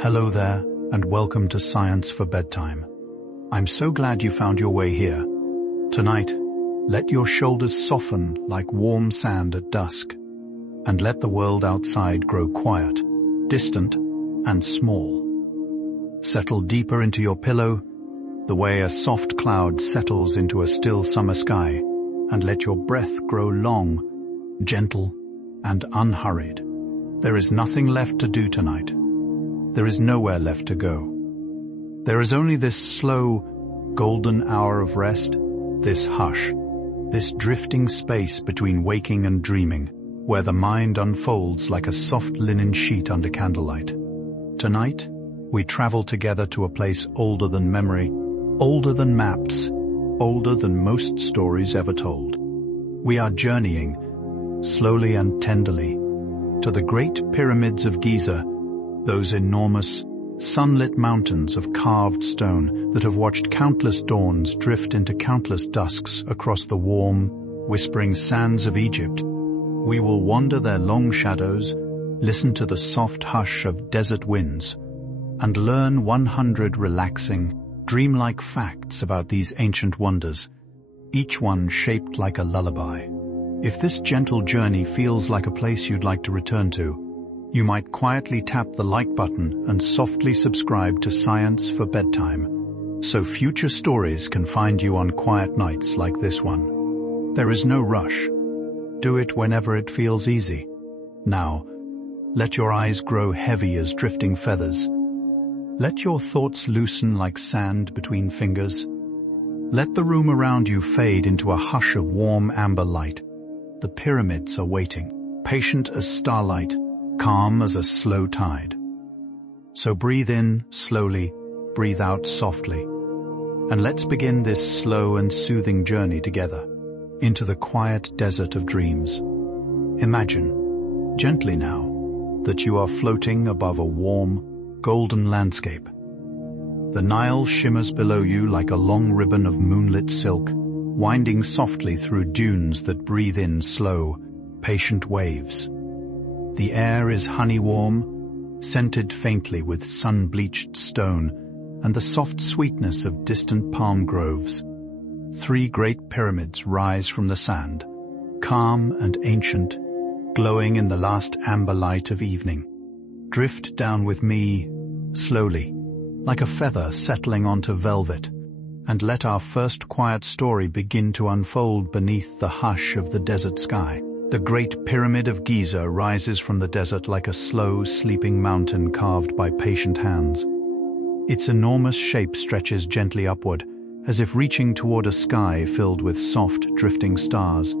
Hello there, and welcome to Science for Bedtime. I'm so glad you found your way here. Tonight, let your shoulders soften like warm sand at dusk, and let the world outside grow quiet, distant, and small. Settle deeper into your pillow, the way a soft cloud settles into a still summer sky, and let your breath grow long, gentle, and unhurried. There is nothing left to do tonight. There is nowhere left to go. There is only this slow, golden hour of rest, this hush, this drifting space between waking and dreaming, where the mind unfolds like a soft linen sheet under candlelight. Tonight, we travel together to a place older than memory, older than maps, older than most stories ever told. We are journeying, slowly and tenderly, to the great Pyramids of Giza, those enormous, sunlit mountains of carved stone that have watched countless dawns drift into countless dusks across the warm, whispering sands of Egypt. We will wander their long shadows, listen to the soft hush of desert winds, and learn 100 relaxing, dreamlike facts about these ancient wonders, each one shaped like a lullaby. If this gentle journey feels like a place you'd like to return to, you might quietly tap the like button and softly subscribe to Science for Bedtime, so future stories can find you on quiet nights like this one. There is no rush. Do it whenever it feels easy. Now, let your eyes grow heavy as drifting feathers. Let your thoughts loosen like sand between fingers. Let the room around you fade into a hush of warm amber light. The pyramids are waiting, patient as starlight, calm as a slow tide. So breathe in slowly, breathe out softly, and let's begin this slow and soothing journey together into the quiet desert of dreams. Imagine, gently now, that you are floating above a warm, golden landscape. The Nile shimmers below you like a long ribbon of moonlit silk, winding softly through dunes that breathe in slow, patient waves. The air is honey-warm, scented faintly with sun-bleached stone and the soft sweetness of distant palm groves. 3 great pyramids rise from the sand, calm and ancient, glowing in the last amber light of evening. Drift down with me, slowly, like a feather settling onto velvet, and let our first quiet story begin to unfold beneath the hush of the desert sky. The Great Pyramid of Giza rises from the desert like a slow, sleeping mountain carved by patient hands. Its enormous shape stretches gently upward, as if reaching toward a sky filled with soft, drifting stars.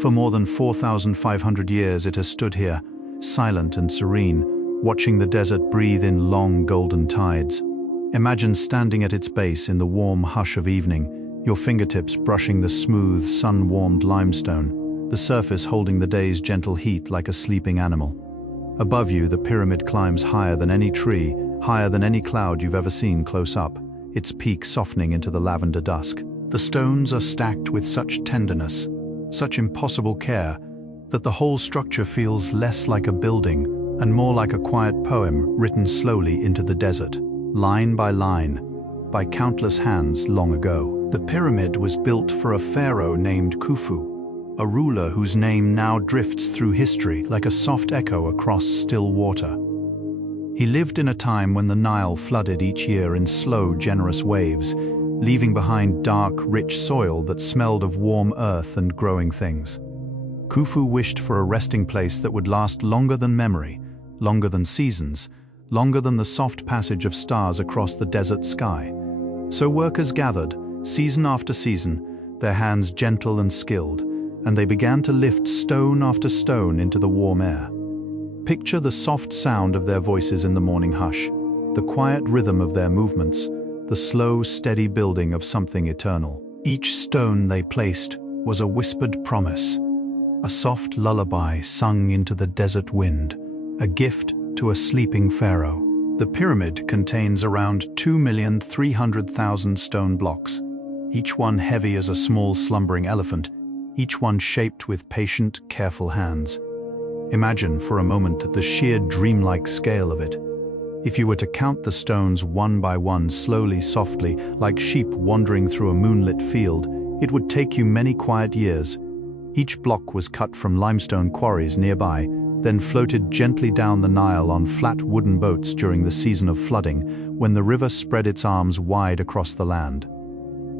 For more than 4,500 years it has stood here, silent and serene, watching the desert breathe in long, golden tides. Imagine standing at its base in the warm hush of evening, your fingertips brushing the smooth, sun-warmed limestone, the surface holding the day's gentle heat like a sleeping animal. Above you, the pyramid climbs higher than any tree, higher than any cloud you've ever seen close up, its peak softening into the lavender dusk. The stones are stacked with such tenderness, such impossible care, that the whole structure feels less like a building and more like a quiet poem written slowly into the desert, line by line, by countless hands long ago. The pyramid was built for a pharaoh named Khufu, a ruler whose name now drifts through history like a soft echo across still water. He lived in a time when the Nile flooded each year in slow, generous waves, leaving behind dark, rich soil that smelled of warm earth and growing things. Khufu wished for a resting place that would last longer than memory, longer than seasons, longer than the soft passage of stars across the desert sky. So workers gathered, season after season, their hands gentle and skilled, and they began to lift stone after stone into the warm air. Picture the soft sound of their voices in the morning hush, the quiet rhythm of their movements, the slow, steady building of something eternal. Each stone they placed was a whispered promise, a soft lullaby sung into the desert wind, a gift to a sleeping pharaoh. The pyramid contains around 2,300,000 stone blocks, each one heavy as a small slumbering elephant, each one shaped with patient, careful hands. Imagine for a moment the sheer dreamlike scale of it. If you were to count the stones one by one slowly, softly, like sheep wandering through a moonlit field, it would take you many quiet years. Each block was cut from limestone quarries nearby, then floated gently down the Nile on flat wooden boats during the season of flooding, when the river spread its arms wide across the land.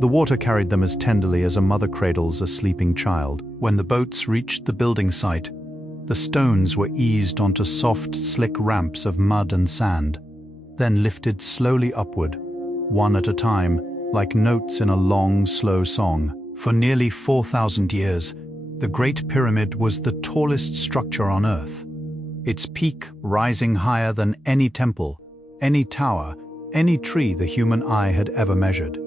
The water carried them as tenderly as a mother cradles a sleeping child. When the boats reached the building site, the stones were eased onto soft, slick ramps of mud and sand, then lifted slowly upward, one at a time, like notes in a long, slow song. For nearly 4,000 years, the Great Pyramid was the tallest structure on Earth, its peak rising higher than any temple, any tower, any tree the human eye had ever measured.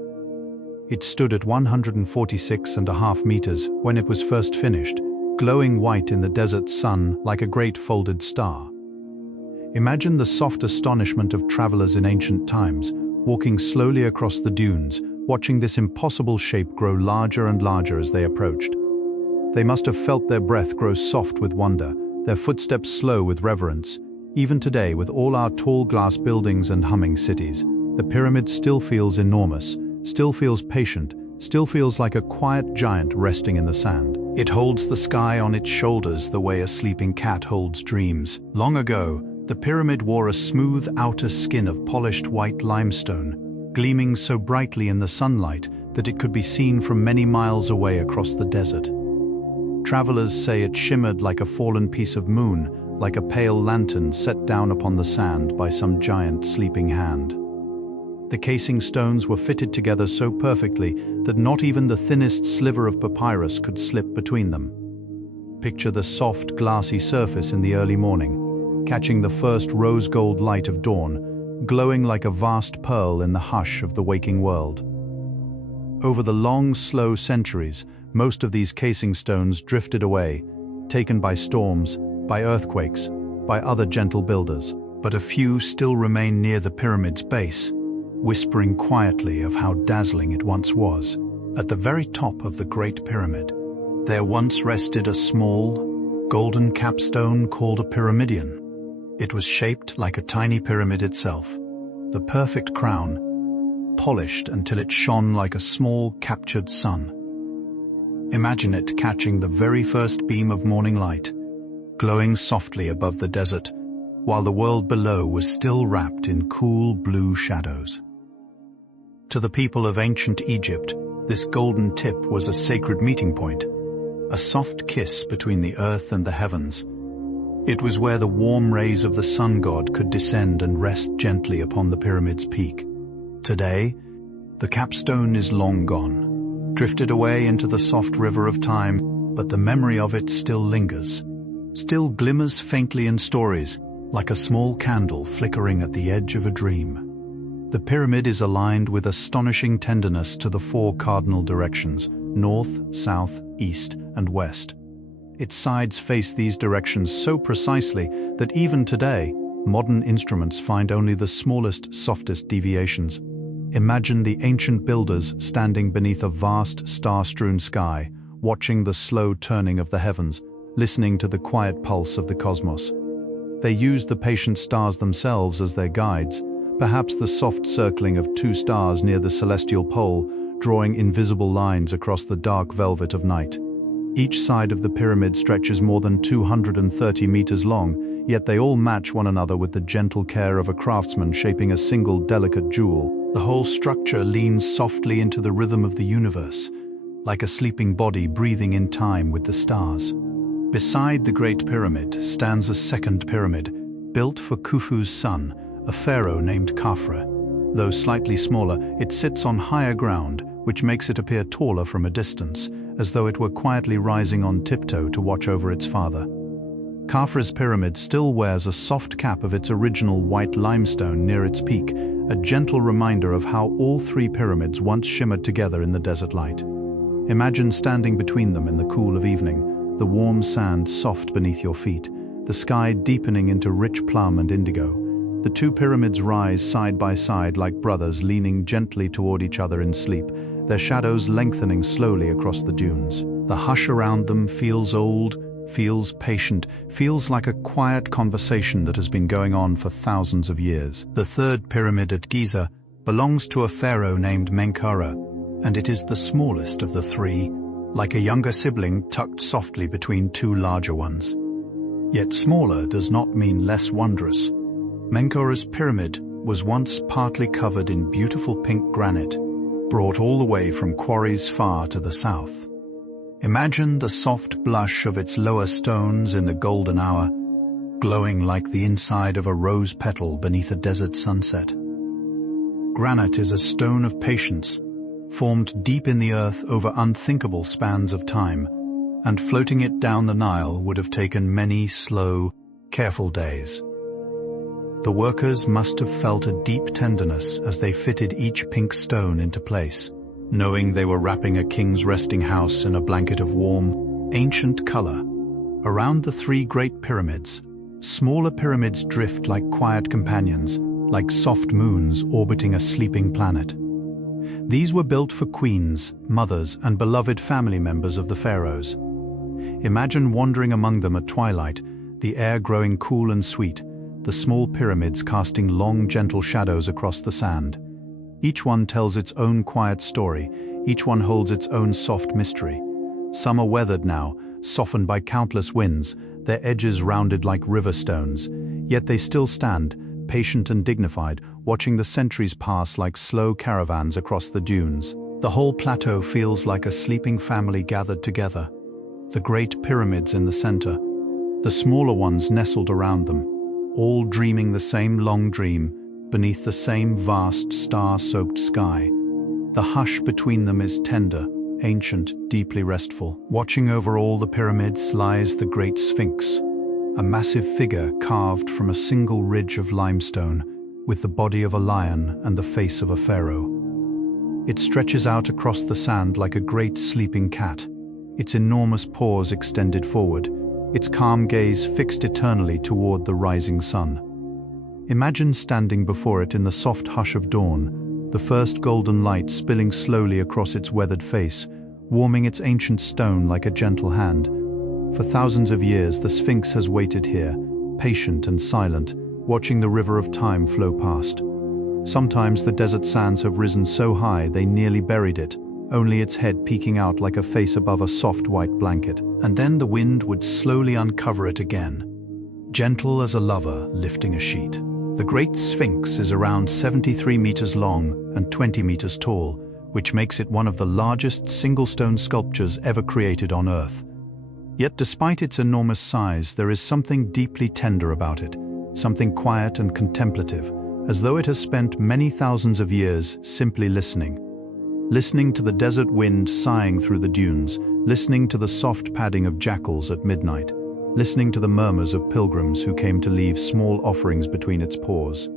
It stood at 146.5 meters when it was first finished, glowing white in the desert sun like a great folded star. Imagine the soft astonishment of travelers in ancient times, walking slowly across the dunes, watching this impossible shape grow larger and larger as they approached. They must have felt their breath grow soft with wonder, their footsteps slow with reverence. Even today, with all our tall glass buildings and humming cities, the pyramid still feels enormous, still feels patient, still feels like a quiet giant resting in the sand. It holds the sky on its shoulders the way a sleeping cat holds dreams. Long ago, the pyramid wore a smooth outer skin of polished white limestone, gleaming so brightly in the sunlight that it could be seen from many miles away across the desert. Travelers say it shimmered like a fallen piece of moon, like a pale lantern set down upon the sand by some giant sleeping hand. The casing stones were fitted together so perfectly that not even the thinnest sliver of papyrus could slip between them. Picture the soft, glassy surface in the early morning, catching the first rose-gold light of dawn, glowing like a vast pearl in the hush of the waking world. Over the long, slow centuries, most of these casing stones drifted away, taken by storms, by earthquakes, by other gentle builders. But a few still remain near the pyramid's base, whispering quietly of how dazzling it once was. At the very top of the Great Pyramid, there once rested a small, golden capstone called a pyramidion. It was shaped like a tiny pyramid itself, the perfect crown, polished until it shone like a small, captured sun. Imagine it catching the very first beam of morning light, glowing softly above the desert, while the world below was still wrapped in cool blue shadows. To the people of ancient Egypt, this golden tip was a sacred meeting point, a soft kiss between the earth and the heavens. It was where the warm rays of the sun god could descend and rest gently upon the pyramid's peak. Today, the capstone is long gone, drifted away into the soft river of time, but the memory of it still lingers, still glimmers faintly in stories, like a small candle flickering at the edge of a dream. The pyramid is aligned with astonishing tenderness to the four cardinal directions: north, south, east, and west. Its sides face these directions so precisely that even today, modern instruments find only the smallest, softest deviations. Imagine the ancient builders standing beneath a vast, star-strewn sky, watching the slow turning of the heavens, listening to the quiet pulse of the cosmos. They used the patient stars themselves as their guides, perhaps the soft circling of two stars near the celestial pole, drawing invisible lines across the dark velvet of night. Each side of the pyramid stretches more than 230 meters long, yet they all match one another with the gentle care of a craftsman shaping a single delicate jewel. The whole structure leans softly into the rhythm of the universe, like a sleeping body breathing in time with the stars. Beside the Great Pyramid stands a second pyramid, built for Khufu's son, a pharaoh named Khafre. Though slightly smaller, it sits on higher ground, which makes it appear taller from a distance, as though it were quietly rising on tiptoe to watch over its father. Khafre's pyramid still wears a soft cap of its original white limestone near its peak, a gentle reminder of how all three pyramids once shimmered together in the desert light. Imagine standing between them in the cool of evening, the warm sand soft beneath your feet, the sky deepening into rich plum and indigo. The two pyramids rise side by side like brothers leaning gently toward each other in sleep, their shadows lengthening slowly across the dunes. The hush around them feels old, feels patient, feels like a quiet conversation that has been going on for thousands of years. The third pyramid at Giza belongs to a pharaoh named Menkaure, and it is the smallest of the three, like a younger sibling tucked softly between two larger ones. Yet smaller does not mean less wondrous. Menkaure's pyramid was once partly covered in beautiful pink granite, brought all the way from quarries far to the south. Imagine the soft blush of its lower stones in the golden hour, glowing like the inside of a rose petal beneath a desert sunset. Granite is a stone of patience, formed deep in the earth over unthinkable spans of time, and floating it down the Nile would have taken many slow, careful days. The workers must have felt a deep tenderness as they fitted each pink stone into place, knowing they were wrapping a king's resting house in a blanket of warm, ancient color. Around the three great pyramids, smaller pyramids drift like quiet companions, like soft moons orbiting a sleeping planet. These were built for queens, mothers, and beloved family members of the pharaohs. Imagine wandering among them at twilight, the air growing cool and sweet, the small pyramids casting long, gentle shadows across the sand. Each one tells its own quiet story, each one holds its own soft mystery. Some are weathered now, softened by countless winds, their edges rounded like river stones, yet they still stand, patient and dignified, watching the centuries pass like slow caravans across the dunes. The whole plateau feels like a sleeping family gathered together. The great pyramids in the center, the smaller ones nestled around them, all dreaming the same long dream beneath the same vast star-soaked sky. The hush between them is tender, ancient, deeply restful. Watching over all the pyramids lies the great Sphinx, a massive figure carved from a single ridge of limestone, with the body of a lion and the face of a pharaoh. It stretches out across the sand like a great sleeping cat, its enormous paws extended forward, its calm gaze fixed eternally toward the rising sun. Imagine standing before it in the soft hush of dawn, the first golden light spilling slowly across its weathered face, warming its ancient stone like a gentle hand. For thousands of years, the Sphinx has waited here, patient and silent, watching the river of time flow past. Sometimes the desert sands have risen so high they nearly buried it, only its head peeking out like a face above a soft white blanket. And then the wind would slowly uncover it again, gentle as a lover lifting a sheet. The Great Sphinx is around 73 meters long and 20 meters tall, which makes it one of the largest single-stone sculptures ever created on Earth. Yet despite its enormous size, there is something deeply tender about it, something quiet and contemplative, as though it has spent many thousands of years simply listening. Listening to the desert wind sighing through the dunes, listening to the soft padding of jackals at midnight, listening to the murmurs of pilgrims who came to leave small offerings between its paws.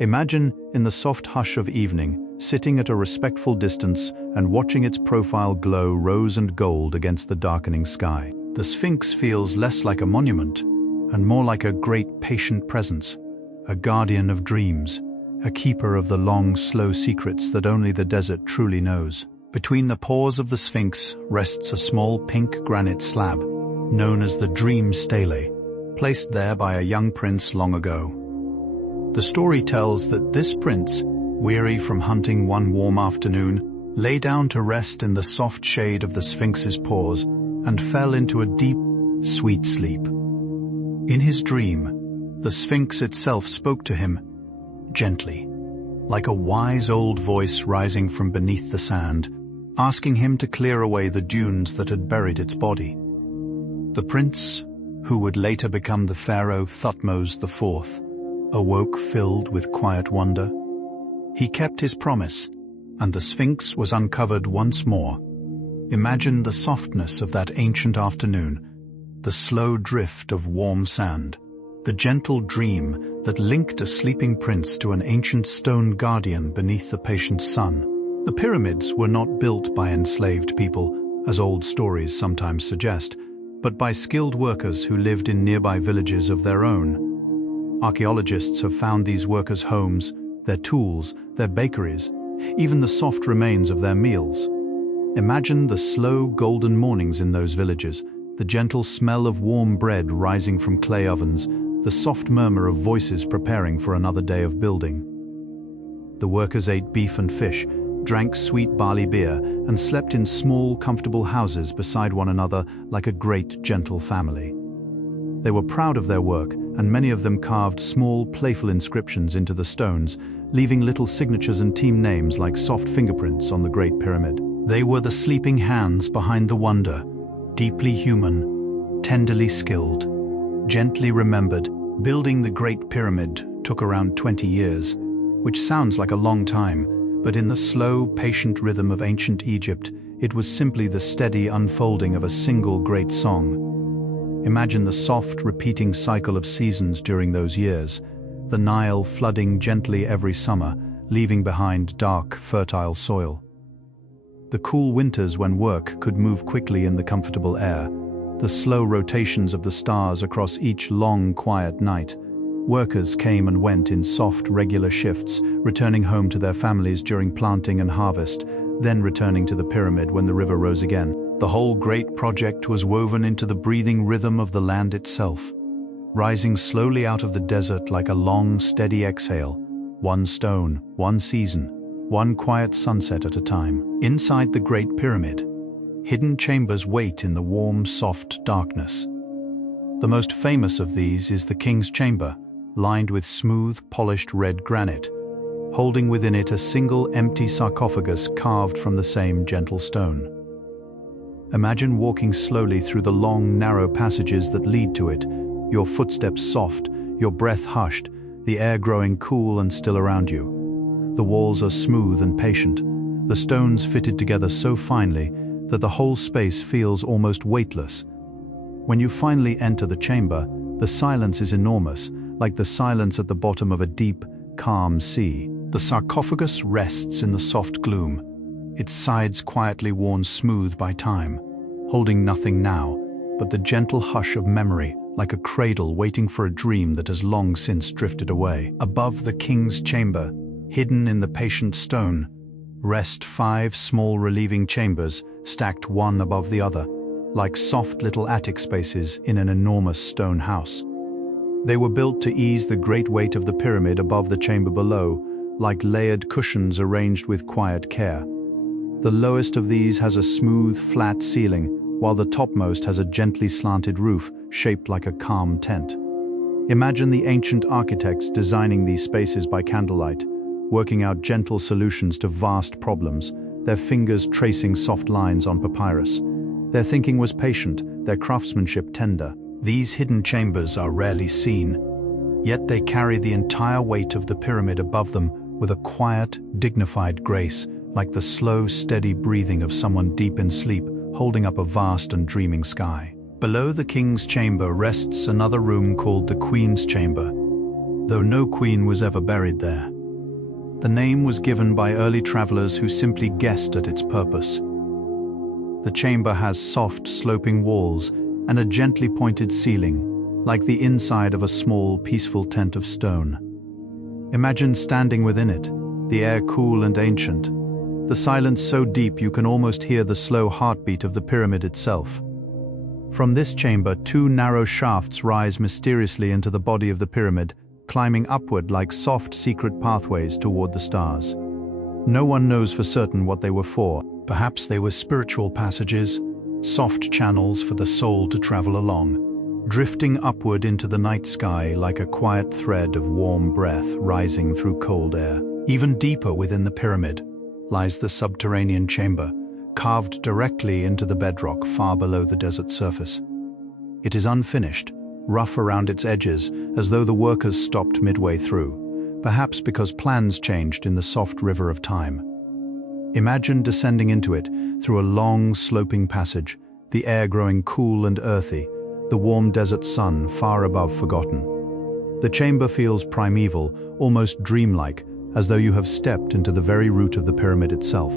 Imagine, in the soft hush of evening, sitting at a respectful distance and watching its profile glow rose and gold against the darkening sky. The Sphinx feels less like a monument and more like a great patient presence, a guardian of dreams, a keeper of the long, slow secrets that only the desert truly knows. Between the paws of the Sphinx rests a small pink granite slab, known as the Dream Stele, placed there by a young prince long ago. The story tells that this prince, weary from hunting one warm afternoon, lay down to rest in the soft shade of the Sphinx's paws and fell into a deep, sweet sleep. In his dream, the Sphinx itself spoke to him, gently, like a wise old voice rising from beneath the sand, asking him to clear away the dunes that had buried its body. The prince, who would later become the pharaoh Thutmose IV, awoke filled with quiet wonder. He kept his promise, and the Sphinx was uncovered once more. Imagine the softness of that ancient afternoon, the slow drift of warm sand, the gentle dream that linked a sleeping prince to an ancient stone guardian beneath the patient sun. The pyramids were not built by enslaved people, as old stories sometimes suggest, but by skilled workers who lived in nearby villages of their own. Archaeologists have found these workers' homes, their tools, their bakeries, even the soft remains of their meals. Imagine the slow golden mornings in those villages, The gentle smell of warm bread rising from clay ovens, the soft murmur of voices preparing for another day of building. The workers ate beef and fish, drank sweet barley beer, and slept in small, comfortable houses beside one another like a great, gentle family. They were proud of their work, and many of them carved small, playful inscriptions into the stones, leaving little signatures and team names like soft fingerprints on the Great Pyramid. They were the sleeping hands behind the wonder, deeply human, tenderly skilled, gently remembered. Building the Great Pyramid took around 20 years, which sounds like a long time, but in the slow, patient rhythm of ancient Egypt, it was simply the steady unfolding of a single great song. Imagine the soft, repeating cycle of seasons during those years, the Nile flooding gently every summer, leaving behind dark, fertile soil. The cool winters when work could move quickly in the comfortable air, the slow rotations of the stars across each long, quiet night. Workers came and went in soft, regular shifts, returning home to their families during planting and harvest, then returning to the pyramid when the river rose again. The whole great project was woven into the breathing rhythm of the land itself, rising slowly out of the desert like a long, steady exhale, one stone, one season, one quiet sunset at a time. Inside the Great Pyramid, hidden chambers wait in the warm, soft darkness. The most famous of these is the King's Chamber, lined with smooth, polished red granite, holding within it a single empty sarcophagus carved from the same gentle stone. Imagine walking slowly through the long, narrow passages that lead to it, your footsteps soft, your breath hushed, the air growing cool and still around you. The walls are smooth and patient, the stones fitted together so finely that the whole space feels almost weightless. When you finally enter the chamber, the silence is enormous, like the silence at the bottom of a deep, calm sea. The sarcophagus rests in the soft gloom, its sides quietly worn smooth by time, holding nothing now but the gentle hush of memory, like a cradle waiting for a dream that has long since drifted away. Above the king's chamber, hidden in the patient stone, rest 5 small relieving chambers stacked one above the other, like soft little attic spaces in an enormous stone house. They were built to ease the great weight of the pyramid above the chamber below, like layered cushions arranged with quiet care. The lowest of these has a smooth, flat ceiling, while the topmost has a gently slanted roof shaped like a calm tent. Imagine the ancient architects designing these spaces by candlelight, working out gentle solutions to vast problems, their fingers tracing soft lines on papyrus. Their thinking was patient, their craftsmanship tender. These hidden chambers are rarely seen, yet they carry the entire weight of the pyramid above them with a quiet, dignified grace, like the slow, steady breathing of someone deep in sleep, holding up a vast and dreaming sky. Below the king's chamber rests another room called the Queen's Chamber, though no queen was ever buried there. The name was given by early travelers who simply guessed at its purpose. The chamber has soft, sloping walls and a gently pointed ceiling, like the inside of a small, peaceful tent of stone. Imagine standing within it, the air cool and ancient, the silence so deep you can almost hear the slow heartbeat of the pyramid itself. From this chamber, 2 narrow shafts rise mysteriously into the body of the pyramid, climbing upward like soft, secret pathways toward the stars. No one knows for certain what they were for. Perhaps they were spiritual passages, soft channels for the soul to travel along, drifting upward into the night sky like a quiet thread of warm breath rising through cold air. Even deeper within the pyramid lies the subterranean chamber, carved directly into the bedrock far below the desert surface. It is unfinished, rough around its edges, as though the workers stopped midway through, perhaps because plans changed in the soft river of time. Imagine descending into it through a long, sloping passage, the air growing cool and earthy, the warm desert sun far above forgotten. The chamber feels primeval, almost dreamlike, as though you have stepped into the very root of the pyramid itself,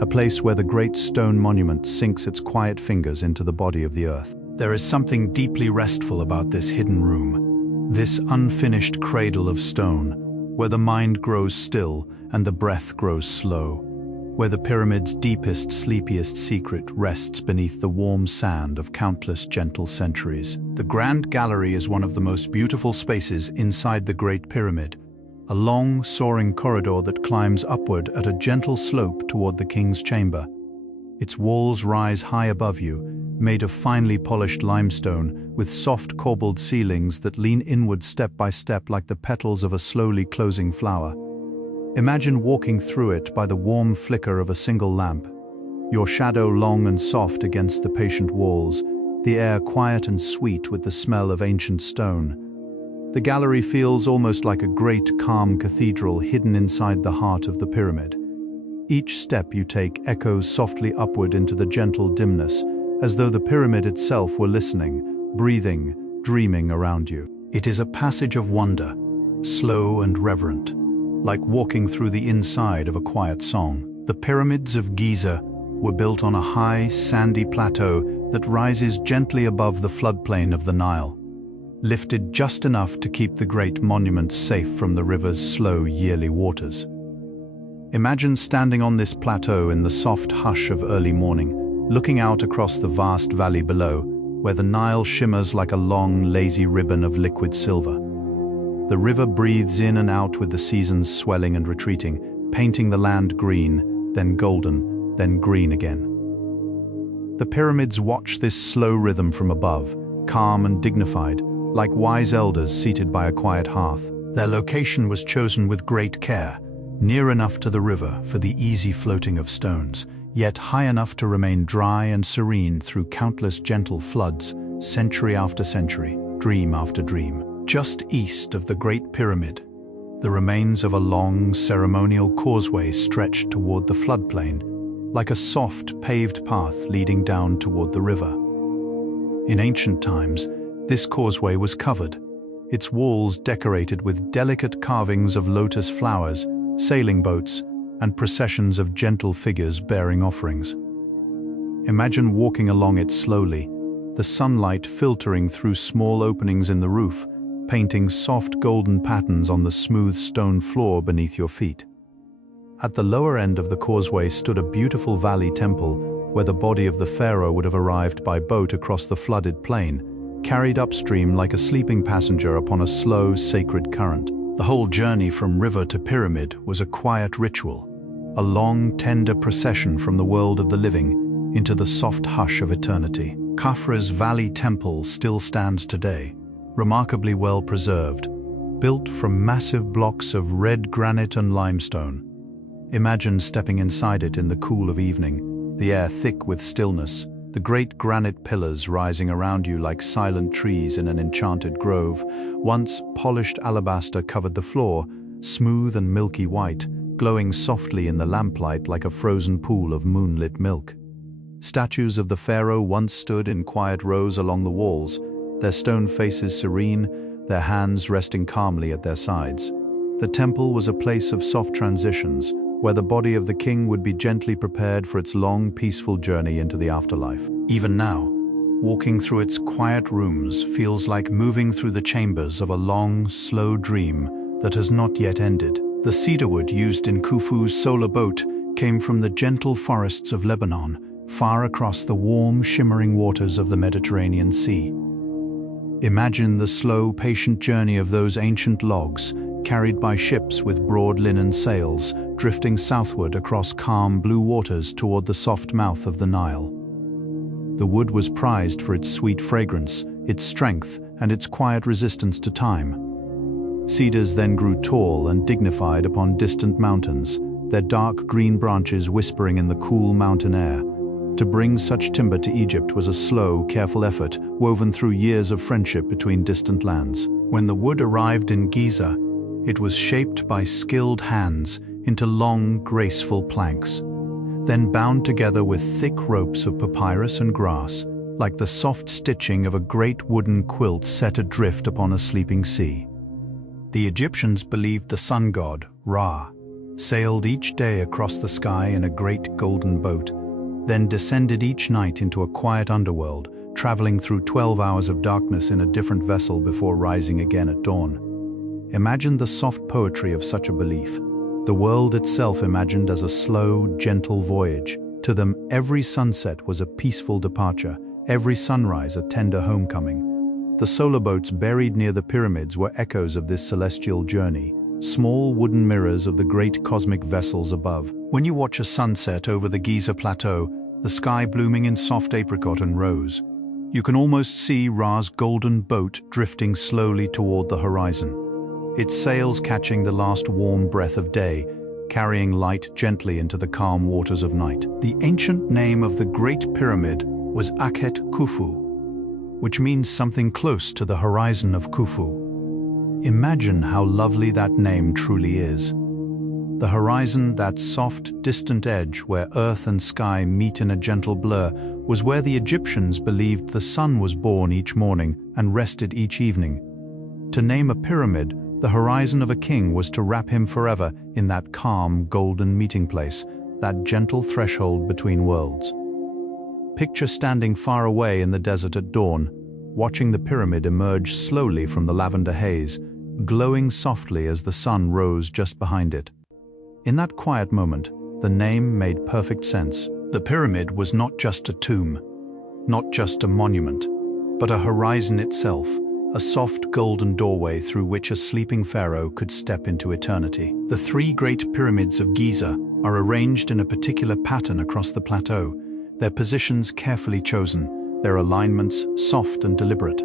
a place where the great stone monument sinks its quiet fingers into the body of the earth. There is something deeply restful about this hidden room, this unfinished cradle of stone, where the mind grows still and the breath grows slow. where the pyramid's deepest, sleepiest secret rests beneath the warm sand of countless gentle centuries. The Grand Gallery is one of the most beautiful spaces inside the Great Pyramid, a long, soaring corridor that climbs upward at a gentle slope toward the king's chamber. Its walls rise high above you, made of finely polished limestone, with soft corbelled ceilings that lean inward step by step like the petals of a slowly closing flower. Imagine walking through it by the warm flicker of a single lamp, your shadow long and soft against the patient walls, the air quiet and sweet with the smell of ancient stone. The gallery feels almost like a great, calm cathedral hidden inside the heart of the pyramid. Each step you take echoes softly upward into the gentle dimness, as though the pyramid itself were listening, breathing, dreaming around you. It is a passage of wonder, slow and reverent, like walking through the inside of a quiet song. The Pyramids of Giza were built on a high, sandy plateau that rises gently above the floodplain of the Nile, lifted just enough to keep the great monuments safe from the river's slow, yearly waters. Imagine standing on this plateau in the soft hush of early morning, looking out across the vast valley below, where the Nile shimmers like a long, lazy ribbon of liquid silver. The river breathes in and out with the seasons swelling and retreating, painting the land green, then golden, then green again. The pyramids watch this slow rhythm from above, calm and dignified, like wise elders seated by a quiet hearth. Their location was chosen with great care, near enough to the river for the easy floating of stones, yet high enough to remain dry and serene through countless gentle floods, century after century, dream after dream. Just east of the Great Pyramid, the remains of a long, ceremonial causeway stretched toward the floodplain, like a soft, paved path leading down toward the river. In ancient times, this causeway was covered, its walls decorated with delicate carvings of lotus flowers, sailing boats, and processions of gentle figures bearing offerings. Imagine walking along it slowly, the sunlight filtering through small openings in the roof, painting soft golden patterns on the smooth stone floor beneath your feet. At the lower end of the causeway stood a beautiful valley temple where the body of the pharaoh would have arrived by boat across the flooded plain, carried upstream like a sleeping passenger upon a slow, sacred current. The whole journey from river to pyramid was a quiet ritual, a long, tender procession from the world of the living into the soft hush of eternity. Khufu's Valley Temple still stands today, remarkably well preserved, built from massive blocks of red granite and limestone. Imagine stepping inside it in the cool of evening, the air thick with stillness, the great granite pillars rising around you like silent trees in an enchanted grove. Once polished alabaster covered the floor, smooth and milky white, glowing softly in the lamplight like a frozen pool of moonlit milk. Statues of the pharaoh once stood in quiet rows along the walls, their stone faces serene, their hands resting calmly at their sides. The temple was a place of soft transitions, where the body of the king would be gently prepared for its long, peaceful journey into the afterlife. Even now, walking through its quiet rooms feels like moving through the chambers of a long, slow dream that has not yet ended. The cedarwood used in Khufu's solar boat came from the gentle forests of Lebanon, far across the warm, shimmering waters of the Mediterranean Sea. Imagine the slow, patient journey of those ancient logs, carried by ships with broad linen sails, drifting southward across calm blue waters toward the soft mouth of the Nile. The wood was prized for its sweet fragrance, its strength, and its quiet resistance to time. Cedars then grew tall and dignified upon distant mountains, their dark green branches whispering in the cool mountain air. To bring such timber to Egypt was a slow, careful effort, woven through years of friendship between distant lands. When the wood arrived in Giza, it was shaped by skilled hands into long, graceful planks, then bound together with thick ropes of papyrus and grass, like the soft stitching of a great wooden quilt set adrift upon a sleeping sea. The Egyptians believed the sun god, Ra, sailed each day across the sky in a great golden boat, then descended each night into a quiet underworld, traveling through 12 hours of darkness in a different vessel before rising again at dawn. Imagine the soft poetry of such a belief, the world itself imagined as a slow, gentle voyage. To them, every sunset was a peaceful departure, every sunrise a tender homecoming. The solar boats buried near the pyramids were echoes of this celestial journey, small wooden mirrors of the great cosmic vessels above. When you watch a sunset over the Giza plateau, the sky blooming in soft apricot and rose, you can almost see Ra's golden boat drifting slowly toward the horizon, its sails catching the last warm breath of day, carrying light gently into the calm waters of night. The ancient name of the Great Pyramid was Akhet Khufu, which means something close to the horizon of Khufu. Imagine how lovely that name truly is. The horizon, that soft, distant edge where earth and sky meet in a gentle blur, was where the Egyptians believed the sun was born each morning and rested each evening. To name a pyramid, the horizon of a king was to wrap him forever in that calm, golden meeting place, that gentle threshold between worlds. Picture standing far away in the desert at dawn, watching the pyramid emerge slowly from the lavender haze, glowing softly as the sun rose just behind it. In that quiet moment, the name made perfect sense. The pyramid was not just a tomb, not just a monument, but a horizon itself, a soft golden doorway through which a sleeping pharaoh could step into eternity. The three great pyramids of Giza are arranged in a particular pattern across the plateau, their positions carefully chosen, their alignments soft and deliberate.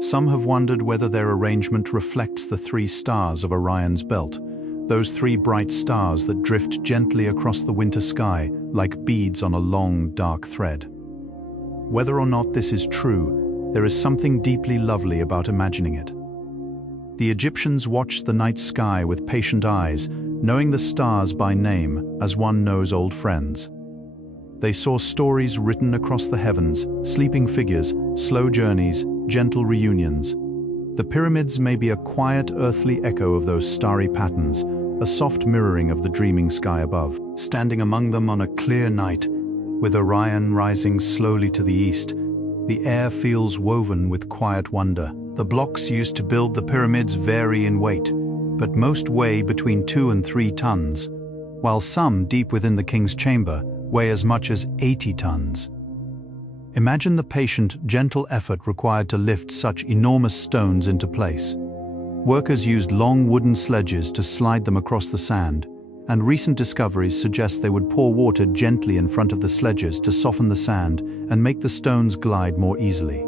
Some have wondered whether their arrangement reflects the three stars of Orion's belt, those three bright stars that drift gently across the winter sky like beads on a long, dark thread. Whether or not this is true, there is something deeply lovely about imagining it. The Egyptians watched the night sky with patient eyes, knowing the stars by name as one knows old friends. They saw stories written across the heavens, sleeping figures, slow journeys, gentle reunions. The pyramids may be a quiet earthly echo of those starry patterns, a soft mirroring of the dreaming sky above. Standing among them on a clear night, with Orion rising slowly to the east, the air feels woven with quiet wonder. The blocks used to build the pyramids vary in weight, but most weigh between 2 and 3 tons, while some deep within the king's chamber weigh as much as 80 tons. Imagine the patient, gentle effort required to lift such enormous stones into place. Workers used long wooden sledges to slide them across the sand, and recent discoveries suggest they would pour water gently in front of the sledges to soften the sand and make the stones glide more easily.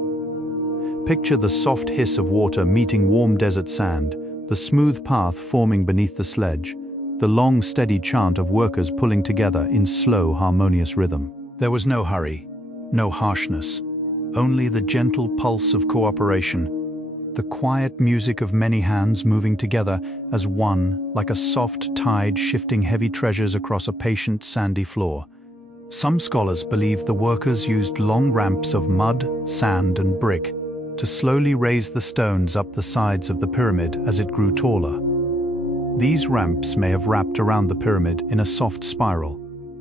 Picture the soft hiss of water meeting warm desert sand, the smooth path forming beneath the sledge, the long, steady chant of workers pulling together in slow, harmonious rhythm. There was no hurry, no harshness, only the gentle pulse of cooperation, the quiet music of many hands moving together as one, like a soft tide shifting heavy treasures across a patient, sandy floor. Some scholars believe the workers used long ramps of mud, sand, and brick to slowly raise the stones up the sides of the pyramid as it grew taller. These ramps may have wrapped around the pyramid in a soft spiral,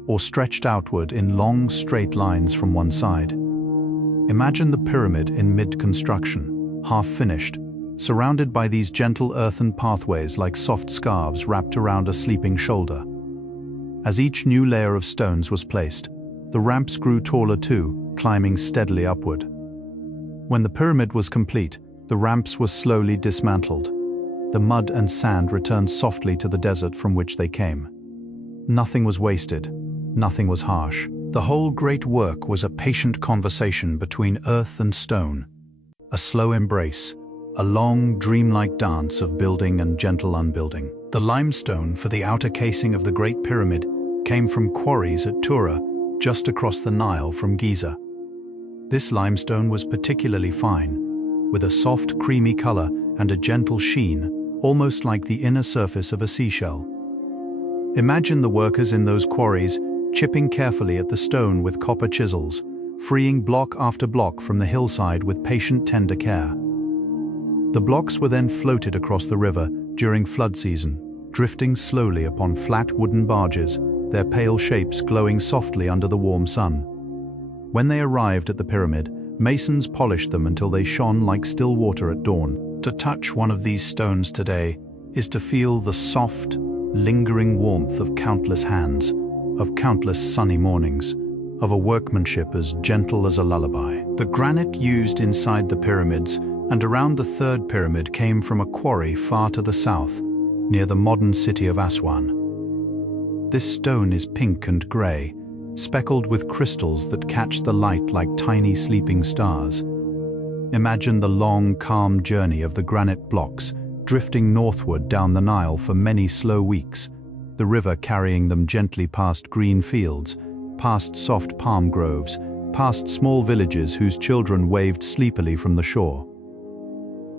or stretched outward in long, straight lines from one side. Imagine the pyramid in mid-construction, half-finished, surrounded by these gentle earthen pathways like soft scarves wrapped around a sleeping shoulder. As each new layer of stones was placed, the ramps grew taller too, climbing steadily upward. When the pyramid was complete, the ramps were slowly dismantled. The mud and sand returned softly to the desert from which they came. Nothing was wasted, nothing was harsh. The whole great work was a patient conversation between earth and stone, a slow embrace, a long, dreamlike dance of building and gentle unbuilding. The limestone for the outer casing of the Great Pyramid came from quarries at Tura, just across the Nile from Giza. This limestone was particularly fine, with a soft, creamy color and a gentle sheen, almost like the inner surface of a seashell. Imagine the workers in those quarries chipping carefully at the stone with copper chisels, freeing block after block from the hillside with patient, tender care. The blocks were then floated across the river during flood season, drifting slowly upon flat wooden barges, their pale shapes glowing softly under the warm sun. When they arrived at the pyramid, masons polished them until they shone like still water at dawn. To touch one of these stones today is to feel the soft, lingering warmth of countless hands, of countless sunny mornings, of a workmanship as gentle as a lullaby. The granite used inside the pyramids and around the third pyramid came from a quarry far to the south, near the modern city of Aswan. This stone is pink and grey, speckled with crystals that catch the light like tiny sleeping stars. Imagine the long, calm journey of the granite blocks, drifting northward down the Nile for many slow weeks, the river carrying them gently past green fields, past soft palm groves, past small villages whose children waved sleepily from the shore.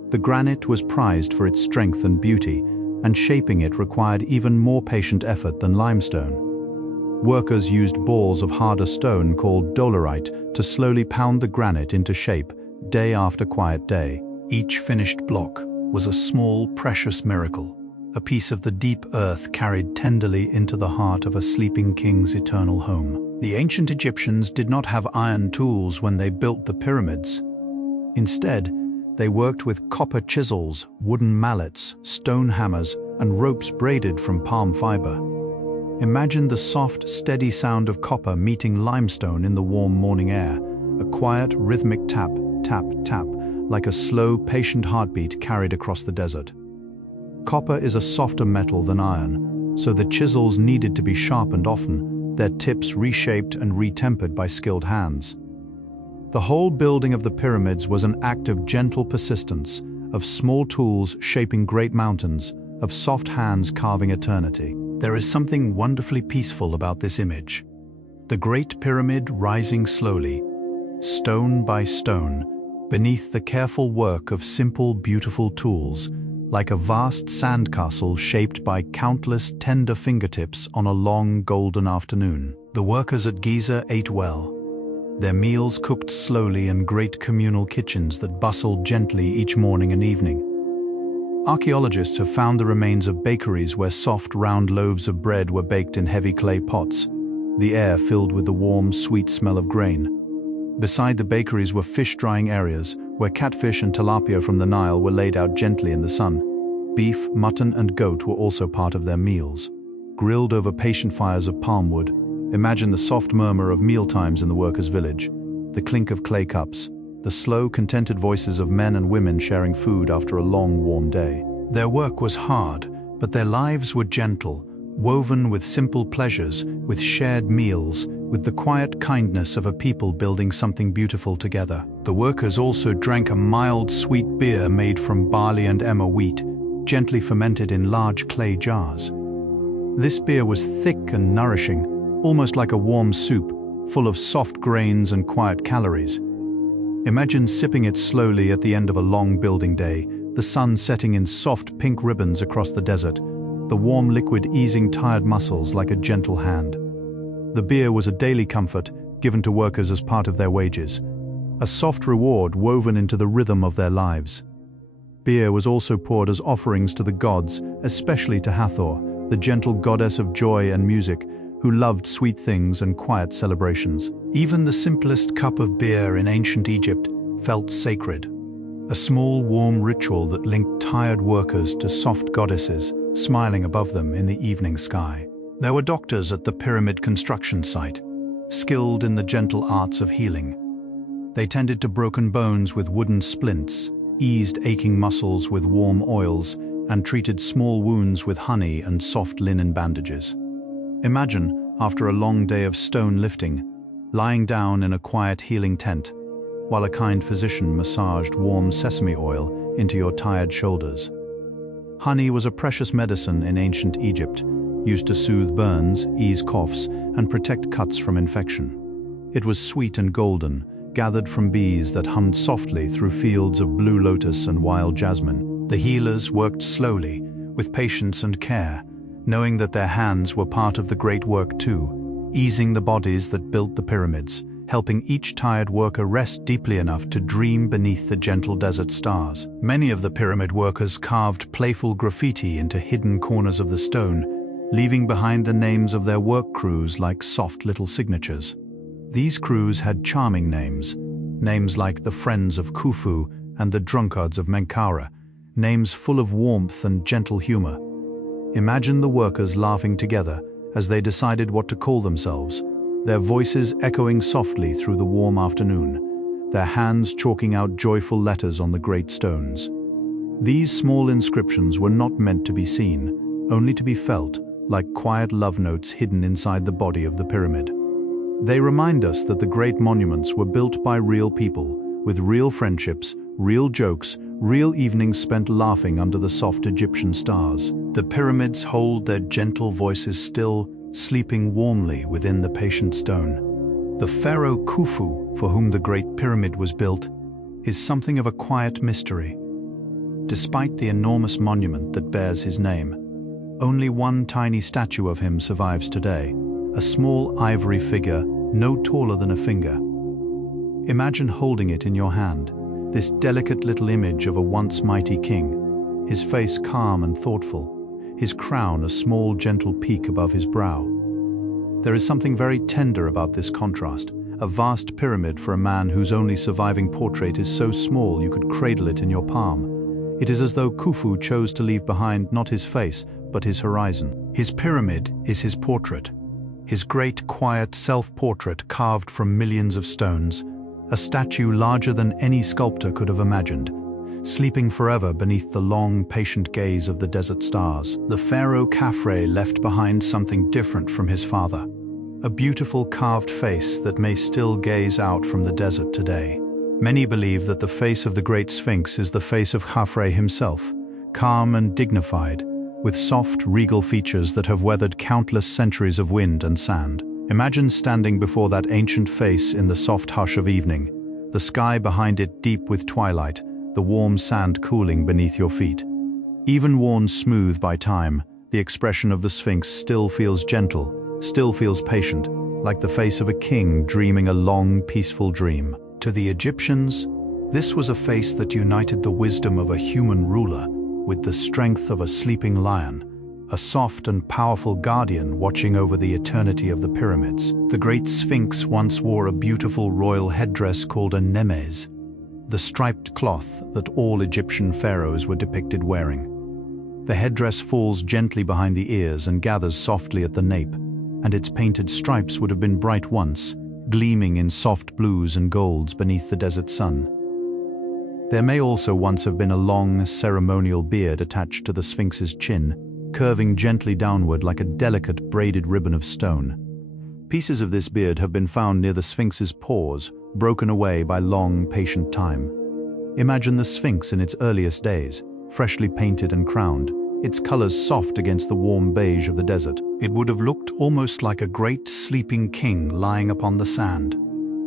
The granite was prized for its strength and beauty, and shaping it required even more patient effort than limestone. Workers used balls of harder stone called dolerite to slowly pound the granite into shape, day after quiet day. Each finished block was a small, precious miracle, a piece of the deep earth carried tenderly into the heart of a sleeping king's eternal home. The ancient Egyptians did not have iron tools when they built the pyramids. Instead, they worked with copper chisels, wooden mallets, stone hammers, and ropes braided from palm fiber. Imagine the soft, steady sound of copper meeting limestone in the warm morning air, a quiet, rhythmic tap, tap, tap, like a slow, patient heartbeat carried across the desert. Copper is a softer metal than iron, so the chisels needed to be sharpened often, their tips reshaped and retempered by skilled hands. The whole building of the pyramids was an act of gentle persistence, of small tools shaping great mountains, of soft hands carving eternity. There is something wonderfully peaceful about this image. The Great Pyramid rising slowly, stone by stone, beneath the careful work of simple, beautiful tools, like a vast sandcastle shaped by countless tender fingertips on a long golden afternoon. The workers at Giza ate well. Their meals cooked slowly in great communal kitchens that bustled gently each morning and evening. Archaeologists have found the remains of bakeries where soft, round loaves of bread were baked in heavy clay pots, the air filled with the warm, sweet smell of grain. Beside the bakeries were fish-drying areas, where catfish and tilapia from the Nile were laid out gently in the sun. Beef, mutton, and goat were also part of their meals. Grilled over patient fires of palm wood, imagine the soft murmur of mealtimes in the workers' village, the clink of clay cups, the slow, contented voices of men and women sharing food after a long, warm day. Their work was hard, but their lives were gentle, woven with simple pleasures, with shared meals, with the quiet kindness of a people building something beautiful together. The workers also drank a mild, sweet beer made from barley and emmer wheat, gently fermented in large clay jars. This beer was thick and nourishing, almost like a warm soup, full of soft grains and quiet calories. Imagine sipping it slowly at the end of a long building day, the sun setting in soft pink ribbons across the desert, the warm liquid easing tired muscles like a gentle hand. The beer was a daily comfort, given to workers as part of their wages, a soft reward woven into the rhythm of their lives. Beer was also poured as offerings to the gods, especially to Hathor, the gentle goddess of joy and music, who loved sweet things and quiet celebrations. Even the simplest cup of beer in ancient Egypt felt sacred, a small warm ritual that linked tired workers to soft goddesses smiling above them in the evening sky. There were doctors at the pyramid construction site, skilled in the gentle arts of healing. They tended to broken bones with wooden splints, eased aching muscles with warm oils, and treated small wounds with honey and soft linen bandages. Imagine, after a long day of stone lifting, lying down in a quiet healing tent, while a kind physician massaged warm sesame oil into your tired shoulders. Honey was a precious medicine in ancient Egypt, used to soothe burns, ease coughs, and protect cuts from infection. It was sweet and golden, gathered from bees that hummed softly through fields of blue lotus and wild jasmine. The healers worked slowly, with patience and care, knowing that their hands were part of the great work too, easing the bodies that built the pyramids, helping each tired worker rest deeply enough to dream beneath the gentle desert stars. Many of the pyramid workers carved playful graffiti into hidden corners of the stone, leaving behind the names of their work crews like soft little signatures. These crews had charming names like the Friends of Khufu and the Drunkards of Menkaura, names full of warmth and gentle humor. Imagine the workers laughing together as they decided what to call themselves, their voices echoing softly through the warm afternoon, their hands chalking out joyful letters on the great stones. These small inscriptions were not meant to be seen, only to be felt, like quiet love notes hidden inside the body of the pyramid. They remind us that the great monuments were built by real people, with real friendships, real jokes, real evenings spent laughing under the soft Egyptian stars. The pyramids hold their gentle voices still, sleeping warmly within the patient stone. The pharaoh Khufu, for whom the Great Pyramid was built, is something of a quiet mystery. Despite the enormous monument that bears his name, only one tiny statue of him survives today, a small ivory figure no taller than a finger. Imagine holding it in your hand, this delicate little image of a once mighty king, his face calm and thoughtful, his crown a small gentle peak above his brow. There is something very tender about this contrast, a vast pyramid for a man whose only surviving portrait is so small you could cradle it in your palm. It is as though Khufu chose to leave behind not his face, but his horizon. His pyramid is his portrait, his great quiet self-portrait carved from millions of stones, a statue larger than any sculptor could have imagined, sleeping forever beneath the long, patient gaze of the desert stars. The pharaoh Khafre left behind something different from his father, a beautiful carved face that may still gaze out from the desert today. Many believe that the face of the great Sphinx is the face of Khafre himself, calm and dignified, with soft, regal features that have weathered countless centuries of wind and sand. Imagine standing before that ancient face in the soft hush of evening, the sky behind it deep with twilight, the warm sand cooling beneath your feet. Even worn smooth by time, the expression of the Sphinx still feels gentle, still feels patient, like the face of a king dreaming a long, peaceful dream. To the Egyptians, this was a face that united the wisdom of a human ruler with the strength of a sleeping lion, a soft and powerful guardian watching over the eternity of the pyramids. The great Sphinx once wore a beautiful royal headdress called a nemes, the striped cloth that all Egyptian pharaohs were depicted wearing. The headdress falls gently behind the ears and gathers softly at the nape, and its painted stripes would have been bright once, gleaming in soft blues and golds beneath the desert sun. There may also once have been a long, ceremonial beard attached to the Sphinx's chin, curving gently downward like a delicate braided ribbon of stone. Pieces of this beard have been found near the Sphinx's paws, broken away by long, patient time. Imagine the Sphinx in its earliest days, freshly painted and crowned, its colors soft against the warm beige of the desert. It would have looked almost like a great sleeping king lying upon the sand,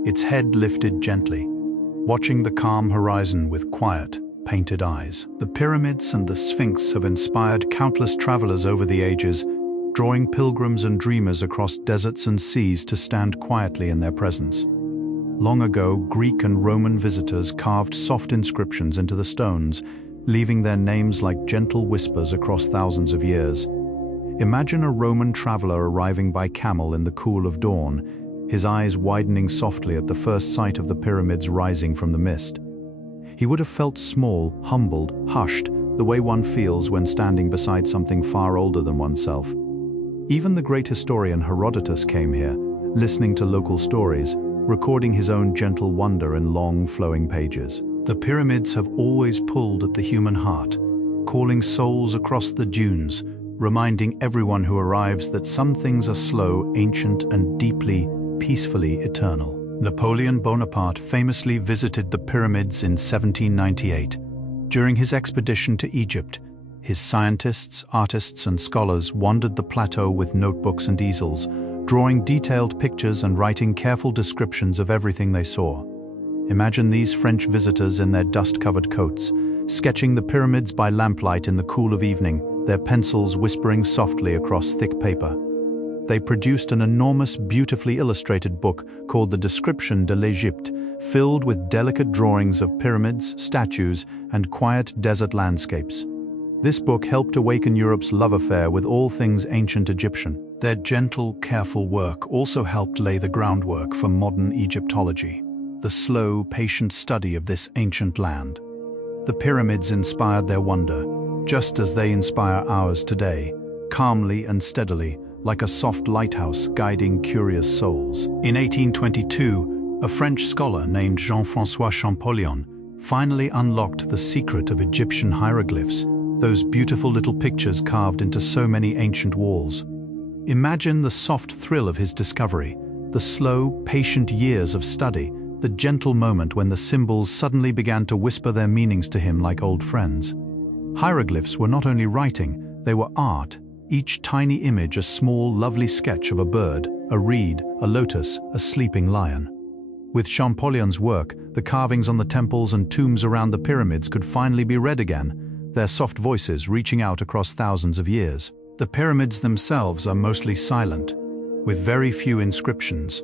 its head lifted gently, watching the calm horizon with quiet, painted eyes. The pyramids and the Sphinx have inspired countless travelers over the ages, drawing pilgrims and dreamers across deserts and seas to stand quietly in their presence. Long ago, Greek and Roman visitors carved soft inscriptions into the stones, leaving their names like gentle whispers across thousands of years. Imagine a Roman traveler arriving by camel in the cool of dawn, his eyes widening softly at the first sight of the pyramids rising from the mist. He would have felt small, humbled, hushed, the way one feels when standing beside something far older than oneself. Even the great historian Herodotus came here, listening to local stories, recording his own gentle wonder in long, flowing pages. The pyramids have always pulled at the human heart, calling souls across the dunes, reminding everyone who arrives that some things are slow, ancient, and deeply, peacefully eternal. Napoleon Bonaparte famously visited the pyramids in 1798. During his expedition to Egypt, his scientists, artists, and scholars wandered the plateau with notebooks and easels, drawing detailed pictures and writing careful descriptions of everything they saw. Imagine these French visitors in their dust-covered coats, sketching the pyramids by lamplight in the cool of evening, their pencils whispering softly across thick paper. They produced an enormous, beautifully illustrated book called the Description de l'Egypte, filled with delicate drawings of pyramids, statues, and quiet desert landscapes. This book helped awaken Europe's love affair with all things ancient Egyptian. Their gentle, careful work also helped lay the groundwork for modern Egyptology, the slow, patient study of this ancient land. The pyramids inspired their wonder, just as they inspire ours today, calmly and steadily, like a soft lighthouse guiding curious souls. In 1822, a French scholar named Jean-François Champollion finally unlocked the secret of Egyptian hieroglyphs, those beautiful little pictures carved into so many ancient walls. Imagine the soft thrill of his discovery, the slow, patient years of study, the gentle moment when the symbols suddenly began to whisper their meanings to him like old friends. Hieroglyphs were not only writing, they were art, each tiny image a small, lovely sketch of a bird, a reed, a lotus, a sleeping lion. With Champollion's work, the carvings on the temples and tombs around the pyramids could finally be read again, their soft voices reaching out across thousands of years. The pyramids themselves are mostly silent, with very few inscriptions,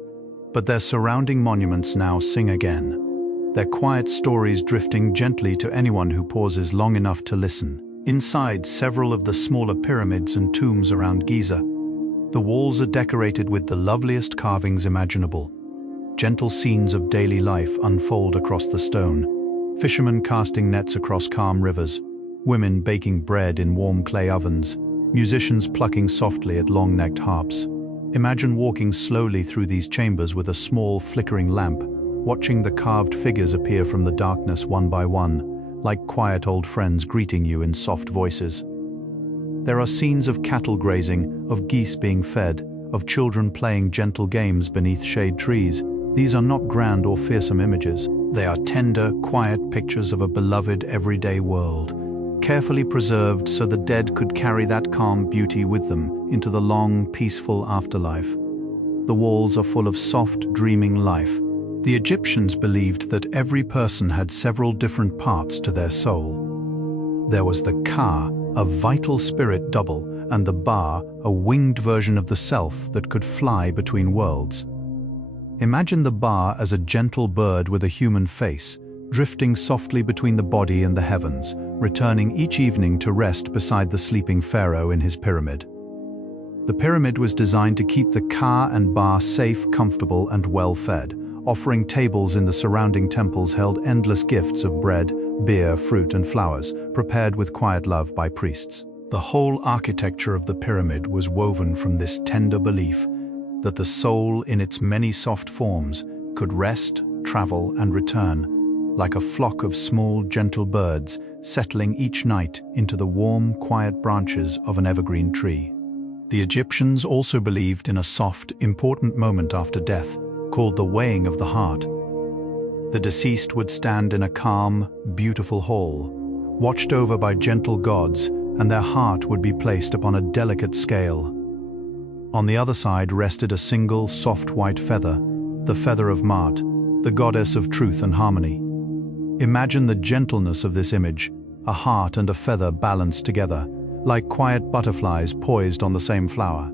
but their surrounding monuments now sing again, their quiet stories drifting gently to anyone who pauses long enough to listen. Inside several of the smaller pyramids and tombs around Giza, the walls are decorated with the loveliest carvings imaginable. Gentle scenes of daily life unfold across the stone, fishermen casting nets across calm rivers, women baking bread in warm clay ovens, musicians plucking softly at long-necked harps. Imagine walking slowly through these chambers with a small flickering lamp, watching the carved figures appear from the darkness one by one, like quiet old friends greeting you in soft voices. There are scenes of cattle grazing, of geese being fed, of children playing gentle games beneath shade trees. These are not grand or fearsome images. They are tender, quiet pictures of a beloved everyday world, carefully preserved so the dead could carry that calm beauty with them into the long, peaceful afterlife. The walls are full of soft, dreaming life. The Egyptians believed that every person had several different parts to their soul. There was the Ka, a vital spirit double, and the Ba, a winged version of the self that could fly between worlds. Imagine the Ba as a gentle bird with a human face, drifting softly between the body and the heavens, returning each evening to rest beside the sleeping pharaoh in his pyramid. The pyramid was designed to keep the Ka and Ba safe, comfortable, and well-fed. Offering tables in the surrounding temples held endless gifts of bread, beer, fruit, and flowers, prepared with quiet love by priests. The whole architecture of the pyramid was woven from this tender belief that the soul in its many soft forms could rest, travel, and return, like a flock of small, gentle birds settling each night into the warm, quiet branches of an evergreen tree. The Egyptians also believed in a soft, important moment after death, called the weighing of the heart. The deceased would stand in a calm, beautiful hall, watched over by gentle gods, and their heart would be placed upon a delicate scale. On the other side rested a single, soft white feather, the feather of Maat, the goddess of truth and harmony. Imagine the gentleness of this image, a heart and a feather balanced together, like quiet butterflies poised on the same flower.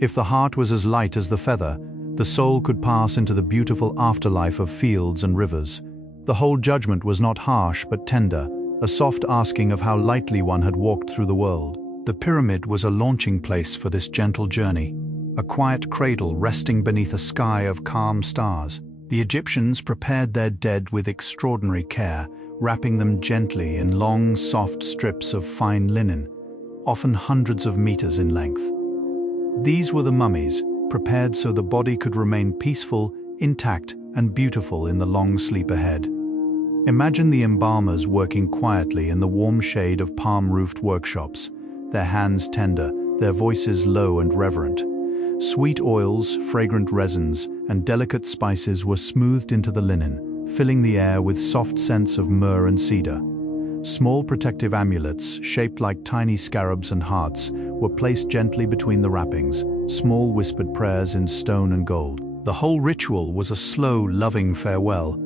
If the heart was as light as the feather, the soul could pass into the beautiful afterlife of fields and rivers. The whole judgment was not harsh but tender, a soft asking of how lightly one had walked through the world. The pyramid was a launching place for this gentle journey, a quiet cradle resting beneath a sky of calm stars. The Egyptians prepared their dead with extraordinary care, wrapping them gently in long, soft strips of fine linen, often hundreds of meters in length. These were the mummies, prepared so the body could remain peaceful, intact, and beautiful in the long sleep ahead. Imagine the embalmers working quietly in the warm shade of palm-roofed workshops, their hands tender, their voices low and reverent. Sweet oils, fragrant resins, and delicate spices were smoothed into the linen, filling the air with soft scents of myrrh and cedar. Small protective amulets, shaped like tiny scarabs and hearts, were placed gently between the wrappings, small whispered prayers in stone and gold. The whole ritual was a slow, loving farewell,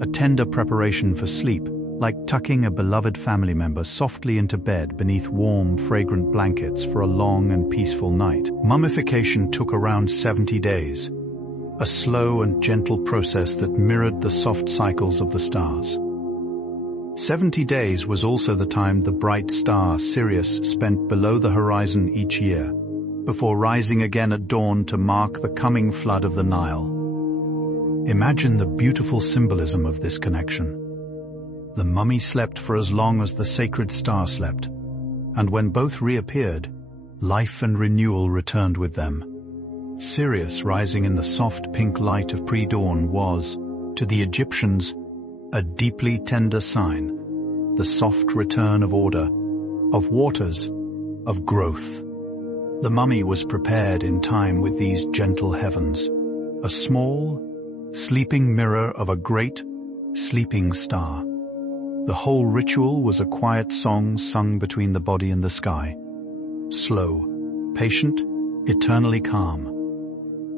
a tender preparation for sleep, like tucking a beloved family member softly into bed beneath warm, fragrant blankets for a long and peaceful night. Mummification took around 70 days, a slow and gentle process that mirrored the soft cycles of the stars. 70 days was also the time the bright star Sirius spent below the horizon each year, before rising again at dawn to mark the coming flood of the Nile. Imagine the beautiful symbolism of this connection. The mummy slept for as long as the sacred star slept, and when both reappeared, Life and renewal returned with them. Sirius, rising in the soft pink light of pre-dawn, was, to the Egyptians, a deeply tender sign, the soft return of order, of waters, of growth. The mummy was prepared in time with these gentle heavens, a small, sleeping mirror of a great, sleeping star. The whole ritual was a quiet song sung between the body and the sky. Slow, patient, eternally calm.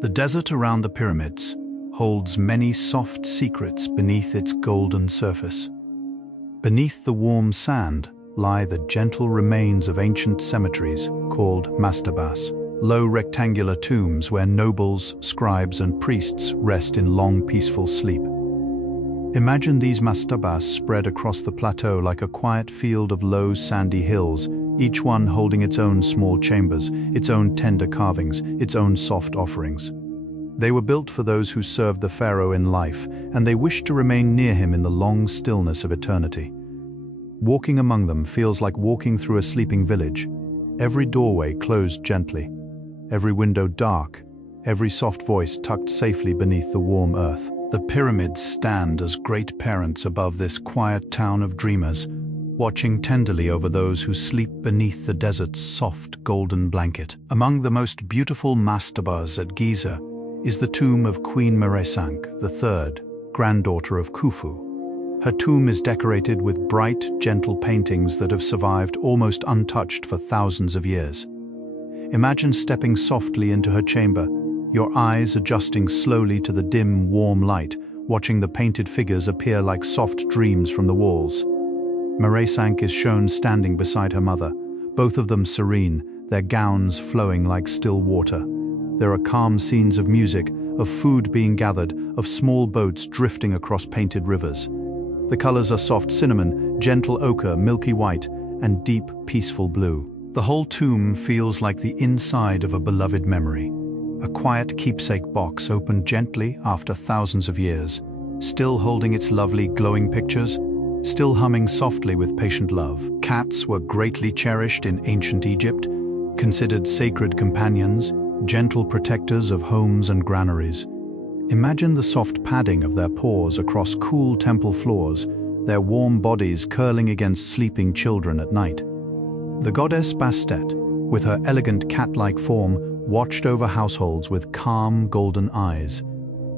The desert around the pyramids holds many soft secrets beneath its golden surface. Beneath the warm sand lie the gentle remains of ancient cemeteries called mastabas, low rectangular tombs where nobles, scribes, and priests rest in long peaceful sleep. Imagine these mastabas spread across the plateau like a quiet field of low sandy hills, each one holding its own small chambers, its own tender carvings, its own soft offerings. They were built for those who served the pharaoh in life, and they wished to remain near him in the long stillness of eternity. Walking among them feels like walking through a sleeping village, every doorway closed gently, every window dark, every soft voice tucked safely beneath the warm earth. The pyramids stand as great parents above this quiet town of dreamers, watching tenderly over those who sleep beneath the desert's soft golden blanket. Among the most beautiful mastabas at Giza is the tomb of Queen Meresank III, granddaughter of Khufu. Her tomb is decorated with bright, gentle paintings that have survived almost untouched for thousands of years. Imagine stepping softly into her chamber, your eyes adjusting slowly to the dim, warm light, watching the painted figures appear like soft dreams from the walls. Meresank is shown standing beside her mother, both of them serene, their gowns flowing like still water. There are calm scenes of music, of food being gathered, of small boats drifting across painted rivers. The colors are soft cinnamon, gentle ochre, milky white, and deep, peaceful blue. The whole tomb feels like the inside of a beloved memory. A quiet keepsake box opened gently after thousands of years, still holding its lovely glowing pictures, still humming softly with patient love. Cats were greatly cherished in ancient Egypt, considered sacred companions, gentle protectors of homes and granaries. Imagine the soft padding of their paws across cool temple floors, their warm bodies curling against sleeping children at night. The goddess Bastet, with her elegant cat-like form, watched over households with calm, golden eyes.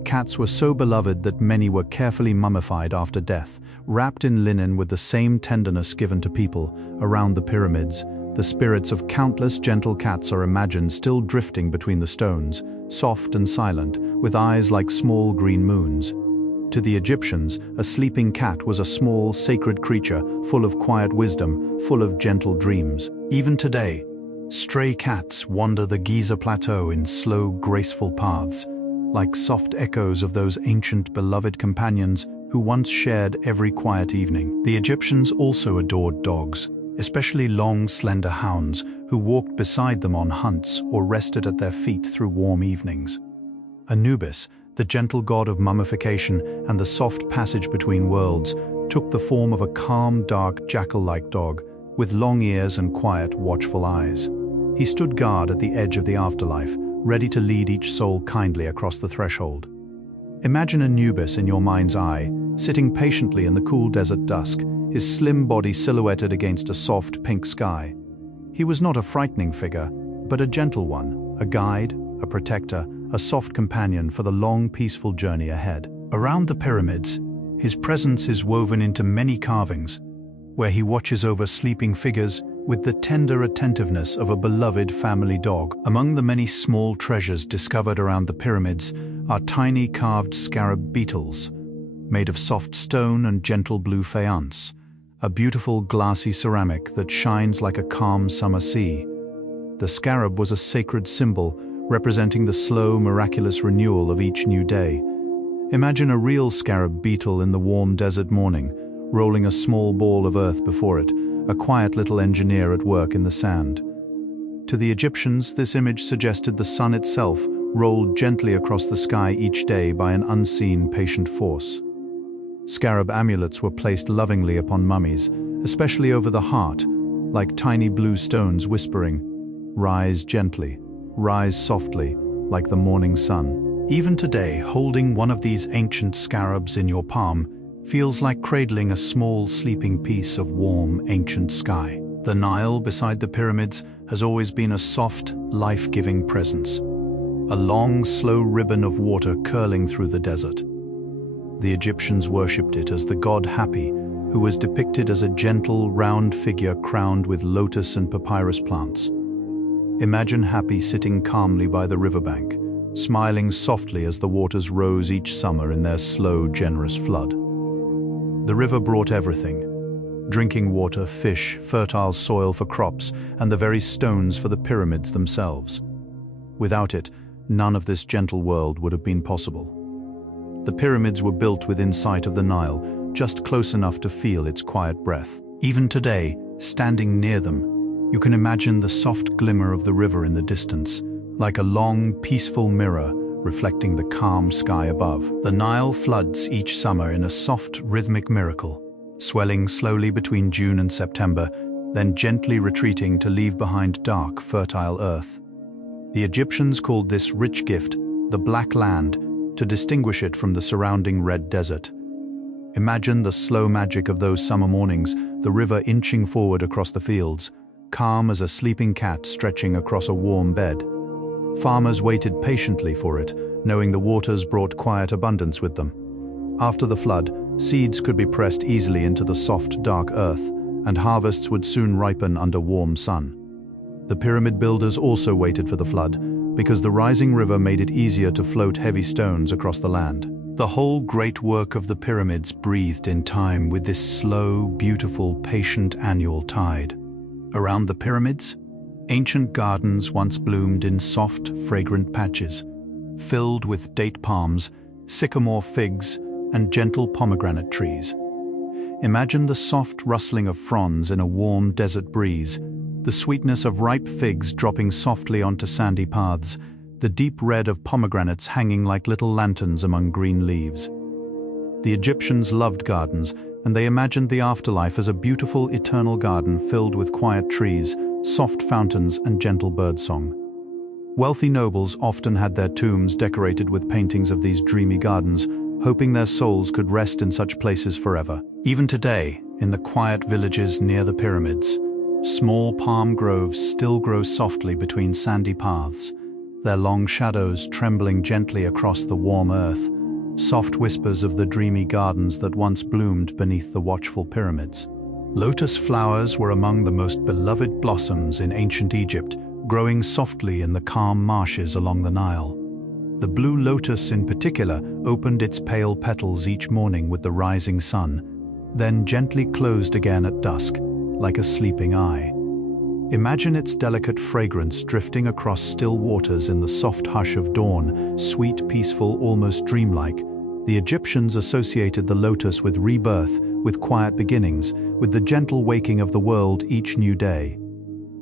Cats were so beloved that many were carefully mummified after death, wrapped in linen with the same tenderness given to people. Around the pyramids, the spirits of countless gentle cats are imagined still drifting between the stones, soft and silent, with eyes like small green moons. To the Egyptians, a sleeping cat was a small, sacred creature, full of quiet wisdom, full of gentle dreams. Even today, stray cats wander the Giza plateau in slow, graceful paths, like soft echoes of those ancient, beloved companions who once shared every quiet evening. The Egyptians also adored dogs, especially long, slender hounds who walked beside them on hunts or rested at their feet through warm evenings. Anubis, the gentle god of mummification and the soft passage between worlds, took the form of a calm, dark, jackal-like dog with long ears and quiet, watchful eyes. He stood guard at the edge of the afterlife, ready to lead each soul kindly across the threshold. Imagine Anubis in your mind's eye, sitting patiently in the cool desert dusk, his slim body silhouetted against a soft pink sky. He was not a frightening figure, but a gentle one, a guide, a protector, a soft companion for the long, peaceful journey ahead. Around the pyramids, his presence is woven into many carvings, where he watches over sleeping figures with the tender attentiveness of a beloved family dog. Among the many small treasures discovered around the pyramids are tiny carved scarab beetles, made of soft stone and gentle blue faience, a beautiful glassy ceramic that shines like a calm summer sea. The scarab was a sacred symbol representing the slow, miraculous renewal of each new day. Imagine a real scarab beetle in the warm desert morning, rolling a small ball of earth before it, a quiet little engineer at work in the sand. To the Egyptians, this image suggested the sun itself rolled gently across the sky each day by an unseen, patient force. Scarab amulets were placed lovingly upon mummies, especially over the heart, like tiny blue stones whispering, Rise gently, rise softly, like the morning sun. Even today, holding one of these ancient scarabs in your palm feels like cradling a small sleeping piece of warm, ancient sky. The Nile beside the pyramids has always been a soft, life-giving presence. A long, slow ribbon of water curling through the desert. The Egyptians worshipped it as the god Hapi, who was depicted as a gentle, round figure crowned with lotus and papyrus plants. Imagine Hapi sitting calmly by the riverbank, smiling softly as the waters rose each summer in their slow, generous flood. The river brought everything: drinking water, fish, fertile soil for crops, and the very stones for the pyramids themselves. Without it, none of this gentle world would have been possible. The pyramids were built within sight of the Nile, just close enough to feel its quiet breath. Even today, standing near them, you can imagine the soft glimmer of the river in the distance, like a long, peaceful mirror reflecting the calm sky above. The Nile floods each summer in a soft, rhythmic miracle, swelling slowly between June and September, then gently retreating to leave behind dark, fertile earth. The Egyptians called this rich gift the Black Land, to distinguish it from the surrounding red desert. Imagine the slow magic of those summer mornings, the river inching forward across the fields, calm as a sleeping cat stretching across a warm bed. Farmers waited patiently for it, knowing the waters brought quiet abundance with them. After the flood, seeds could be pressed easily into the soft, dark earth, and harvests would soon ripen under warm sun. The pyramid builders also waited for the flood, because the rising river made it easier to float heavy stones across the land. The whole great work of the pyramids breathed in time with this slow, beautiful, patient annual tide. Around the pyramids, ancient gardens once bloomed in soft, fragrant patches, filled with date palms, sycamore figs, and gentle pomegranate trees. Imagine the soft rustling of fronds in a warm desert breeze, the sweetness of ripe figs dropping softly onto sandy paths, the deep red of pomegranates hanging like little lanterns among green leaves. The Egyptians loved gardens, and they imagined the afterlife as a beautiful, eternal garden filled with quiet trees, soft fountains, and gentle birdsong. Wealthy nobles often had their tombs decorated with paintings of these dreamy gardens, hoping their souls could rest in such places forever. Even today, in the quiet villages near the pyramids, small palm groves still grow softly between sandy paths, their long shadows trembling gently across the warm earth, soft whispers of the dreamy gardens that once bloomed beneath the watchful pyramids. Lotus flowers were among the most beloved blossoms in ancient Egypt, growing softly in the calm marshes along the Nile. The blue lotus in particular opened its pale petals each morning with the rising sun, then gently closed again at dusk, like a sleeping eye. Imagine its delicate fragrance drifting across still waters in the soft hush of dawn, sweet, peaceful, almost dreamlike. The Egyptians associated the lotus with rebirth, with quiet beginnings, with the gentle waking of the world each new day.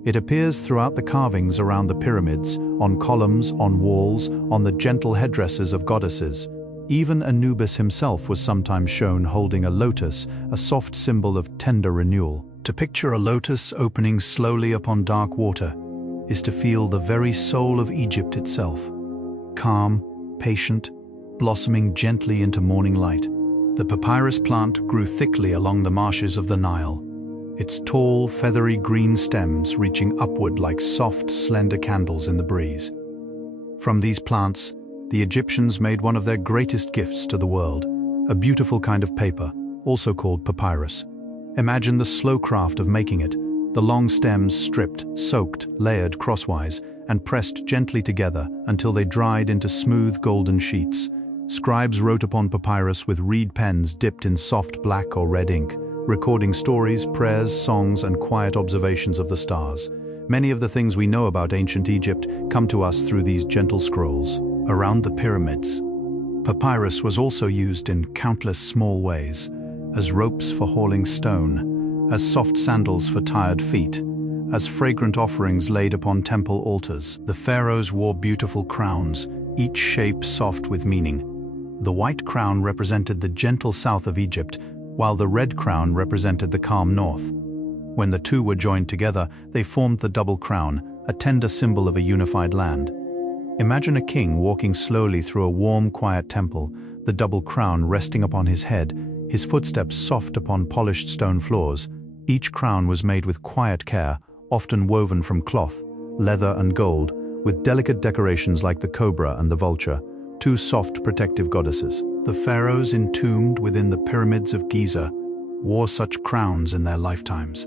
It appears throughout the carvings around the pyramids, on columns, on walls, on the gentle headdresses of goddesses. Even Anubis himself was sometimes shown holding a lotus, a soft symbol of tender renewal. To picture a lotus opening slowly upon dark water is to feel the very soul of Egypt itself. Calm, patient, blossoming gently into morning light. The papyrus plant grew thickly along the marshes of the Nile, its tall, feathery green stems reaching upward like soft, slender candles in the breeze. From these plants, the Egyptians made one of their greatest gifts to the world, a beautiful kind of paper, also called papyrus. Imagine the slow craft of making it, the long stems stripped, soaked, layered crosswise, and pressed gently together until they dried into smooth golden sheets. Scribes wrote upon papyrus with reed pens dipped in soft black or red ink, recording stories, prayers, songs, and quiet observations of the stars. Many of the things we know about ancient Egypt come to us through these gentle scrolls. Around the pyramids, papyrus was also used in countless small ways, as ropes for hauling stone, as soft sandals for tired feet, as fragrant offerings laid upon temple altars. The pharaohs wore beautiful crowns, each shape soft with meaning. The white crown represented the gentle south of Egypt, while the red crown represented the calm north. When the two were joined together, they formed the double crown, a tender symbol of a unified land. Imagine a king walking slowly through a warm, quiet temple, the double crown resting upon his head, his footsteps soft upon polished stone floors. Each crown was made with quiet care, often woven from cloth, leather and gold, with delicate decorations like the cobra and the vulture, two soft protective goddesses. The pharaohs entombed within the Pyramids of Giza wore such crowns in their lifetimes.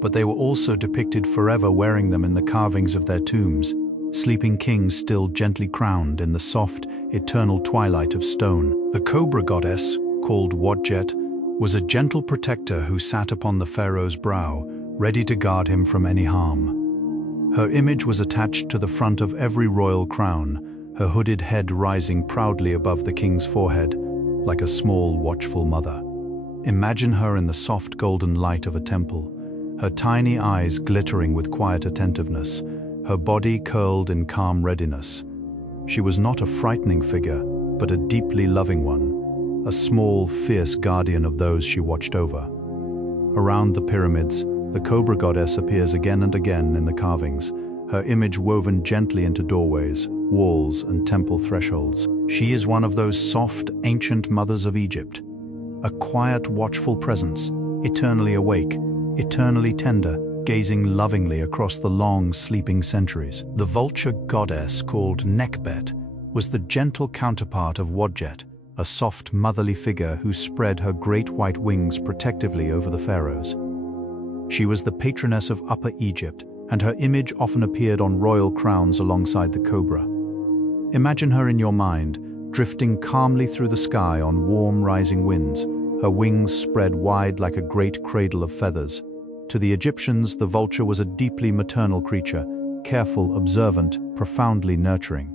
But they were also depicted forever wearing them in the carvings of their tombs, sleeping kings still gently crowned in the soft, eternal twilight of stone. The cobra goddess, called Wadjet, was a gentle protector who sat upon the pharaoh's brow, ready to guard him from any harm. Her image was attached to the front of every royal crown, her hooded head rising proudly above the king's forehead, like a small, watchful mother. Imagine her in the soft golden light of a temple, her tiny eyes glittering with quiet attentiveness, her body curled in calm readiness. She was not a frightening figure, but a deeply loving one, a small, fierce guardian of those she watched over. Around the pyramids, the cobra goddess appears again and again in the carvings, her image woven gently into doorways, walls, and temple thresholds. She is one of those soft, ancient mothers of Egypt, a quiet, watchful presence, eternally awake, eternally tender, gazing lovingly across the long, sleeping centuries. The vulture goddess, called Nekhbet, was the gentle counterpart of Wadjet, a soft, motherly figure who spread her great white wings protectively over the pharaohs. She was the patroness of Upper Egypt, and her image often appeared on royal crowns alongside the cobra. Imagine her in your mind, drifting calmly through the sky on warm, rising winds, her wings spread wide like a great cradle of feathers. To the Egyptians, the vulture was a deeply maternal creature, careful, observant, profoundly nurturing.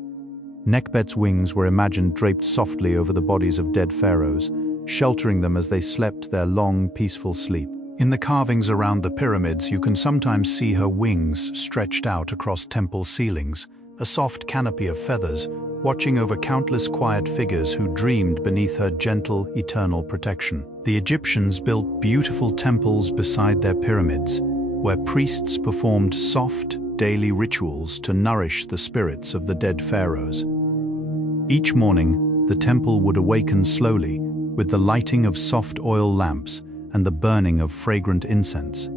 Nekhbet's wings were imagined draped softly over the bodies of dead pharaohs, sheltering them as they slept their long, peaceful sleep. In the carvings around the pyramids, you can sometimes see her wings stretched out across temple ceilings, a soft canopy of feathers, watching over countless quiet figures who dreamed beneath her gentle, eternal protection. The Egyptians built beautiful temples beside their pyramids, where priests performed soft, daily rituals to nourish the spirits of the dead pharaohs. Each morning, the temple would awaken slowly, with the lighting of soft oil lamps and the burning of fragrant incense.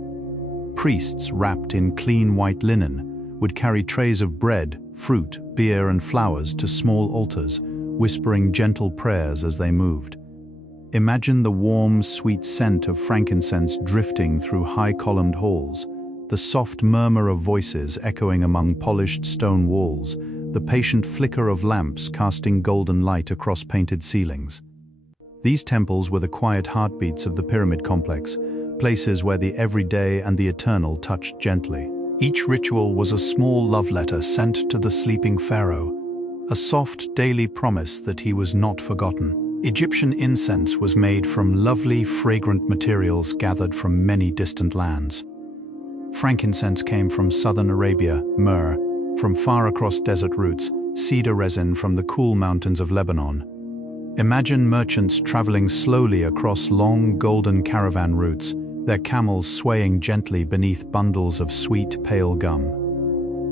Priests wrapped in clean white linen would carry trays of bread, fruit, beer, and flowers to small altars, whispering gentle prayers as they moved. Imagine the warm, sweet scent of frankincense drifting through high-columned halls, the soft murmur of voices echoing among polished stone walls, the patient flicker of lamps casting golden light across painted ceilings. These temples were the quiet heartbeats of the pyramid complex, places where the everyday and the eternal touched gently. Each ritual was a small love letter sent to the sleeping pharaoh, a soft daily promise that he was not forgotten. Egyptian incense was made from lovely, fragrant materials gathered from many distant lands. Frankincense came from southern Arabia, myrrh from far across desert routes, cedar resin from the cool mountains of Lebanon. Imagine merchants traveling slowly across long, golden caravan routes, their camels swaying gently beneath bundles of sweet, pale gum.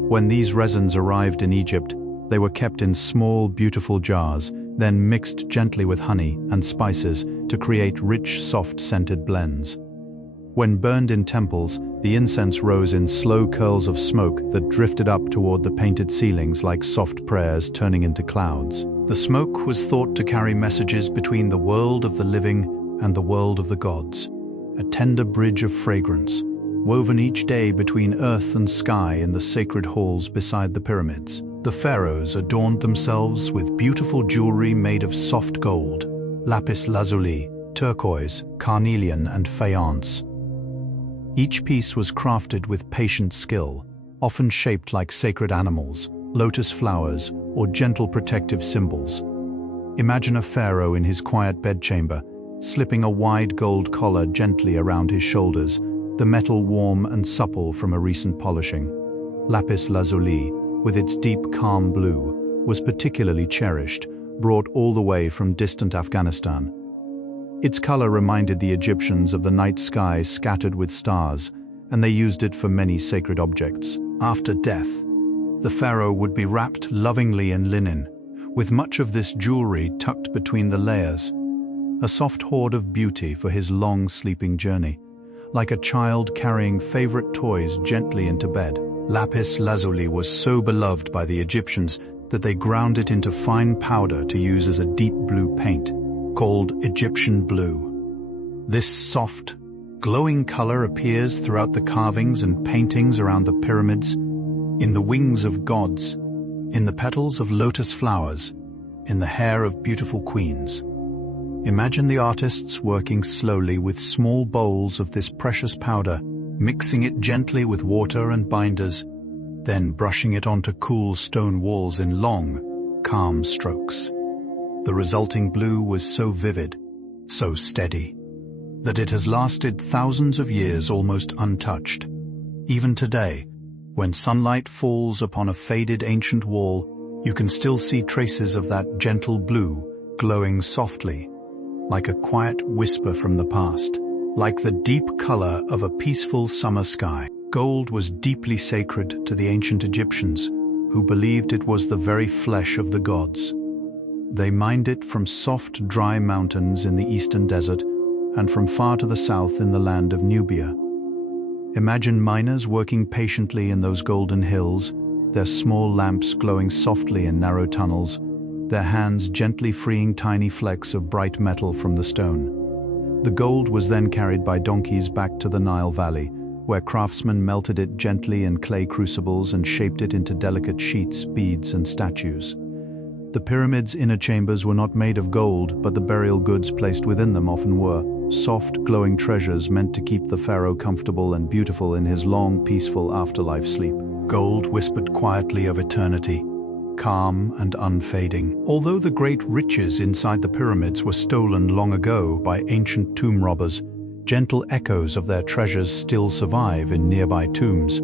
When these resins arrived in Egypt, they were kept in small, beautiful jars, then mixed gently with honey and spices to create rich, soft-scented blends. When burned in temples, the incense rose in slow curls of smoke that drifted up toward the painted ceilings like soft prayers turning into clouds. The smoke was thought to carry messages between the world of the living and the world of the gods, a tender bridge of fragrance, woven each day between earth and sky in the sacred halls beside the pyramids. The pharaohs adorned themselves with beautiful jewelry made of soft gold, lapis lazuli, turquoise, carnelian, and faience. Each piece was crafted with patient skill, often shaped like sacred animals, lotus flowers, or gentle protective symbols. Imagine a pharaoh in his quiet bedchamber, slipping a wide gold collar gently around his shoulders, the metal warm and supple from a recent polishing. Lapis lazuli, with its deep, calm blue, was particularly cherished, brought all the way from distant Afghanistan. Its color reminded the Egyptians of the night sky scattered with stars, and they used it for many sacred objects. After death, the pharaoh would be wrapped lovingly in linen, with much of this jewelry tucked between the layers, a soft hoard of beauty for his long sleeping journey, like a child carrying favorite toys gently into bed. Lapis lazuli was so beloved by the Egyptians that they ground it into fine powder to use as a deep blue paint, called Egyptian blue. This soft, glowing color appears throughout the carvings and paintings around the pyramids, in the wings of gods, in the petals of lotus flowers, in the hair of beautiful queens. Imagine the artists working slowly with small bowls of this precious powder, mixing it gently with water and binders, then brushing it onto cool stone walls in long, calm strokes. The resulting blue was so vivid, so steady, that it has lasted thousands of years almost untouched. Even today, when sunlight falls upon a faded ancient wall, you can still see traces of that gentle blue glowing softly, like a quiet whisper from the past, like the deep color of a peaceful summer sky. Gold was deeply sacred to the ancient Egyptians, who believed it was the very flesh of the gods. They mined it from soft, dry mountains in the eastern desert and from far to the south in the land of Nubia. Imagine miners working patiently in those golden hills, their small lamps glowing softly in narrow tunnels, their hands gently freeing tiny flecks of bright metal from the stone. The gold was then carried by donkeys back to the Nile Valley, where craftsmen melted it gently in clay crucibles and shaped it into delicate sheets, beads, and statues. The pyramids' inner chambers were not made of gold, but the burial goods placed within them often were, soft, glowing treasures meant to keep the pharaoh comfortable and beautiful in his long, peaceful afterlife sleep. Gold whispered quietly of eternity, calm and unfading. Although the great riches inside the pyramids were stolen long ago by ancient tomb robbers, gentle echoes of their treasures still survive in nearby tombs.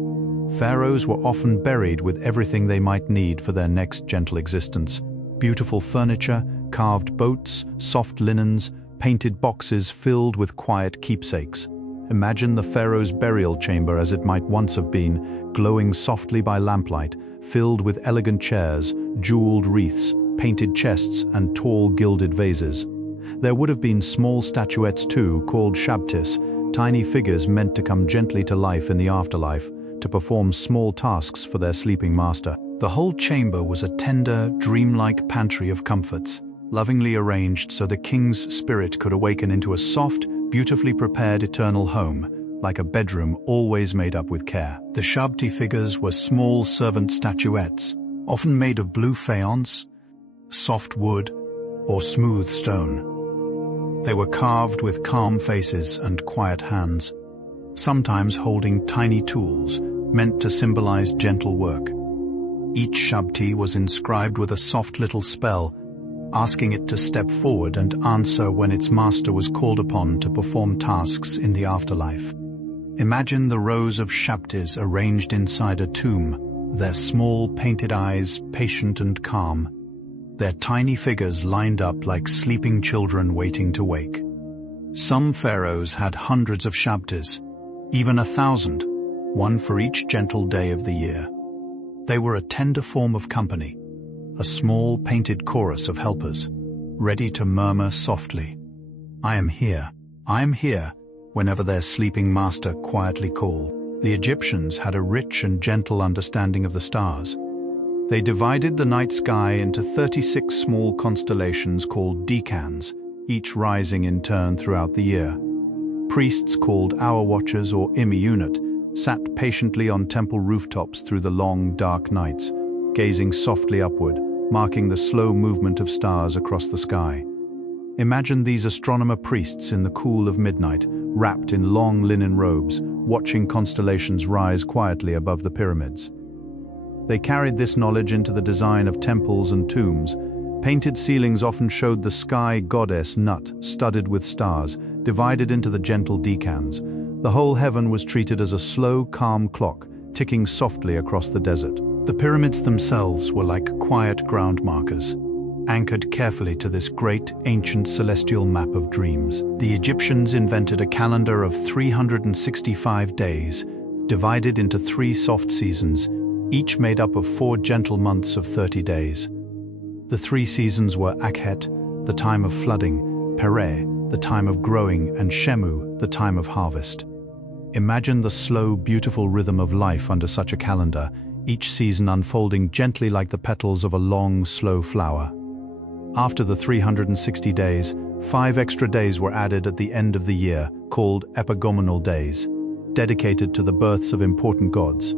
Pharaohs were often buried with everything they might need for their next gentle existence. Beautiful furniture, carved boats, soft linens, painted boxes filled with quiet keepsakes. Imagine the pharaoh's burial chamber as it might once have been, glowing softly by lamplight, filled with elegant chairs, jeweled wreaths, painted chests, and tall gilded vases. There would have been small statuettes too, called shabtis, tiny figures meant to come gently to life in the afterlife, to perform small tasks for their sleeping master. The whole chamber was a tender, dreamlike pantry of comforts, lovingly arranged so the king's spirit could awaken into a soft, beautifully prepared eternal home, like a bedroom always made up with care. The shabti figures were small servant statuettes, often made of blue faience, soft wood, or smooth stone. They were carved with calm faces and quiet hands, sometimes holding tiny tools meant to symbolize gentle work. Each shabti was inscribed with a soft little spell, asking it to step forward and answer when its master was called upon to perform tasks in the afterlife. Imagine the rows of shabtis arranged inside a tomb, their small painted eyes patient and calm, their tiny figures lined up like sleeping children waiting to wake. Some pharaohs had hundreds of shabtis, even 1,000, one for each gentle day of the year. They were a tender form of company, a small painted chorus of helpers, ready to murmur softly, "I am here, I am here," whenever their sleeping master quietly called. The Egyptians had a rich and gentle understanding of the stars. They divided the night sky into 36 small constellations called decans, each rising in turn throughout the year. Priests called hour watchers or imiyunit sat patiently on temple rooftops through the long, dark nights, gazing softly upward, marking the slow movement of stars across the sky. Imagine these astronomer priests in the cool of midnight, wrapped in long linen robes, watching constellations rise quietly above the pyramids. They carried this knowledge into the design of temples and tombs. Painted ceilings often showed the sky goddess Nut, studded with stars, divided into the gentle decans. The whole heaven was treated as a slow, calm clock, ticking softly across the desert. The pyramids themselves were like quiet ground markers, anchored carefully to this great, ancient celestial map of dreams. The Egyptians invented a calendar of 365 days, divided into 3 soft seasons, each made up of 4 gentle months of 30 days. The 3 seasons were Akhet, the time of flooding, Pere, the time of growing, and Shemu, the time of harvest. Imagine the slow, beautiful rhythm of life under such a calendar, each season unfolding gently like the petals of a long, slow flower. After the 360 days, 5 extra days were added at the end of the year, called epagomenal days, dedicated to the births of important gods.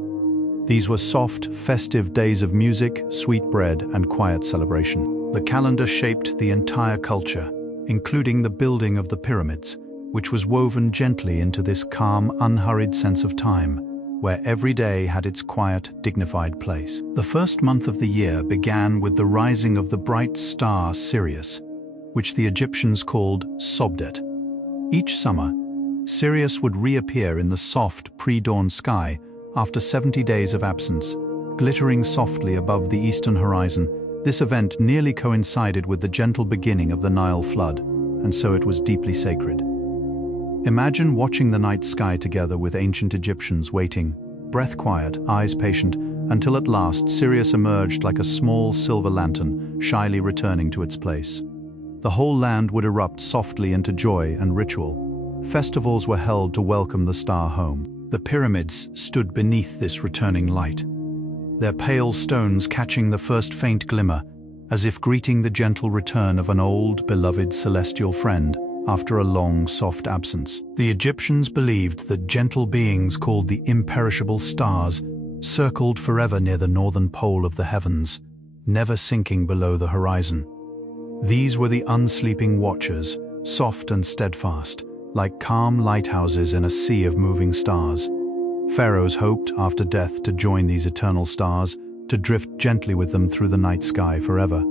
These were soft, festive days of music, sweet bread, and quiet celebration. The calendar shaped the entire culture, including the building of the pyramids, which was woven gently into this calm, unhurried sense of time, where every day had its quiet, dignified place. The first month of the year began with the rising of the bright star Sirius, which the Egyptians called Sobdet. Each summer, Sirius would reappear in the soft, pre-dawn sky after 70 days of absence, glittering softly above the eastern horizon. This event nearly coincided with the gentle beginning of the Nile flood, and so it was deeply sacred. Imagine watching the night sky together with ancient Egyptians waiting, breath quiet, eyes patient, until at last Sirius emerged like a small silver lantern, shyly returning to its place. The whole land would erupt softly into joy and ritual. Festivals were held to welcome the star home. The pyramids stood beneath this returning light, their pale stones catching the first faint glimmer, as if greeting the gentle return of an old, beloved celestial friend after a long, soft absence. The Egyptians believed that gentle beings called the imperishable stars circled forever near the northern pole of the heavens, never sinking below the horizon. These were the unsleeping watchers, soft and steadfast, like calm lighthouses in a sea of moving stars. Pharaohs hoped, after death, to join these eternal stars, to drift gently with them through the night sky forever.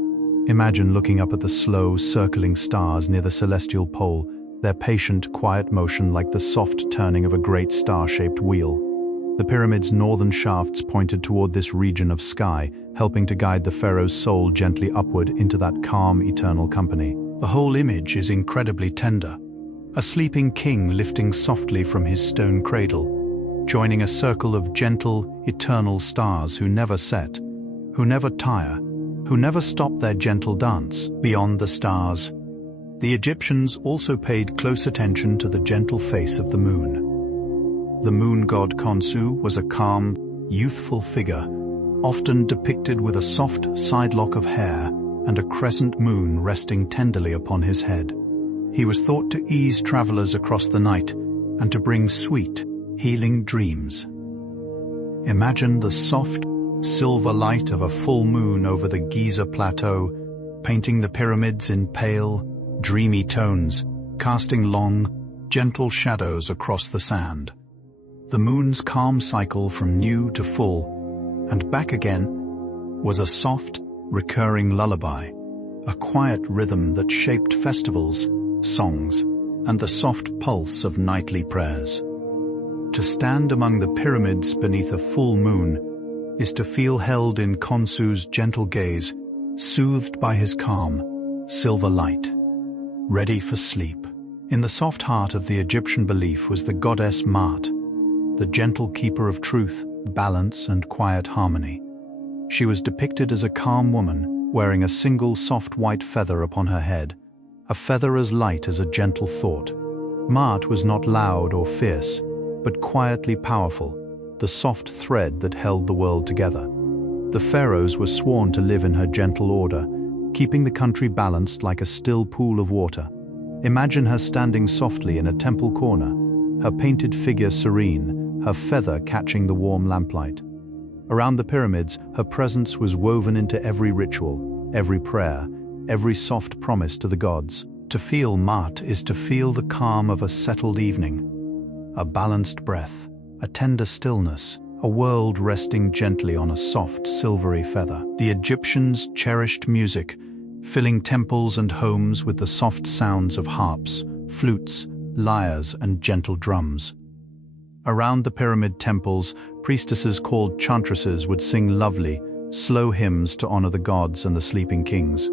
Imagine looking up at the slow, circling stars near the celestial pole, their patient, quiet motion like the soft turning of a great star-shaped wheel. The pyramid's northern shafts pointed toward this region of sky, helping to guide the pharaoh's soul gently upward into that calm, eternal company. The whole image is incredibly tender. A sleeping king lifting softly from his stone cradle, joining a circle of gentle, eternal stars who never set, who never tire, who never stop their gentle dance. Beyond the stars, the Egyptians also paid close attention to the gentle face of the moon. The moon god Khufu was a calm, youthful figure, often depicted with a soft sidelock of hair and a crescent moon resting tenderly upon his head. He was thought to ease travelers across the night and to bring sweet, healing dreams. Imagine the soft, silver light of a full moon over the Giza plateau, painting the pyramids in pale, dreamy tones, casting long, gentle shadows across the sand. The moon's calm cycle from new to full, and back again, was a soft, recurring lullaby, a quiet rhythm that shaped festivals, songs, and the soft pulse of nightly prayers. To stand among the pyramids beneath a full moon is to feel held in Khufu's gentle gaze, soothed by his calm, silver light, ready for sleep. In the soft heart of the Egyptian belief was the goddess Maat, the gentle keeper of truth, balance, and quiet harmony. She was depicted as a calm woman, wearing a single soft white feather upon her head, a feather as light as a gentle thought. Maat was not loud or fierce, but quietly powerful, the soft thread that held the world together. The pharaohs were sworn to live in her gentle order, keeping the country balanced like a still pool of water. Imagine her standing softly in a temple corner, her painted figure serene, her feather catching the warm lamplight. Around the pyramids, her presence was woven into every ritual, every prayer, every soft promise to the gods. To feel Maat is to feel the calm of a settled evening, a balanced breath, a tender stillness, a world resting gently on a soft, silvery feather. The Egyptians cherished music, filling temples and homes with the soft sounds of harps, flutes, lyres, and gentle drums. Around the pyramid temples, priestesses called chantresses would sing lovely, slow hymns to honor the gods and the sleeping kings.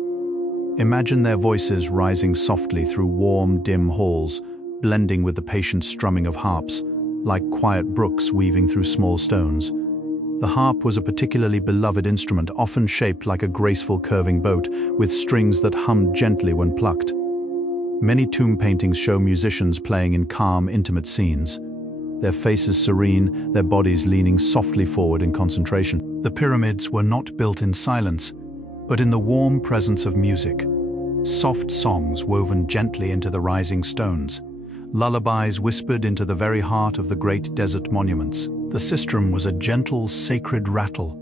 Imagine their voices rising softly through warm, dim halls, blending with the patient strumming of harps, like quiet brooks weaving through small stones. The harp was a particularly beloved instrument, often shaped like a graceful curving boat, with strings that hummed gently when plucked. Many tomb paintings show musicians playing in calm, intimate scenes, their faces serene, their bodies leaning softly forward in concentration. The pyramids were not built in silence, but in the warm presence of music. Soft songs woven gently into the rising stones, lullabies whispered into the very heart of the great desert monuments. The sistrum was a gentle, sacred rattle,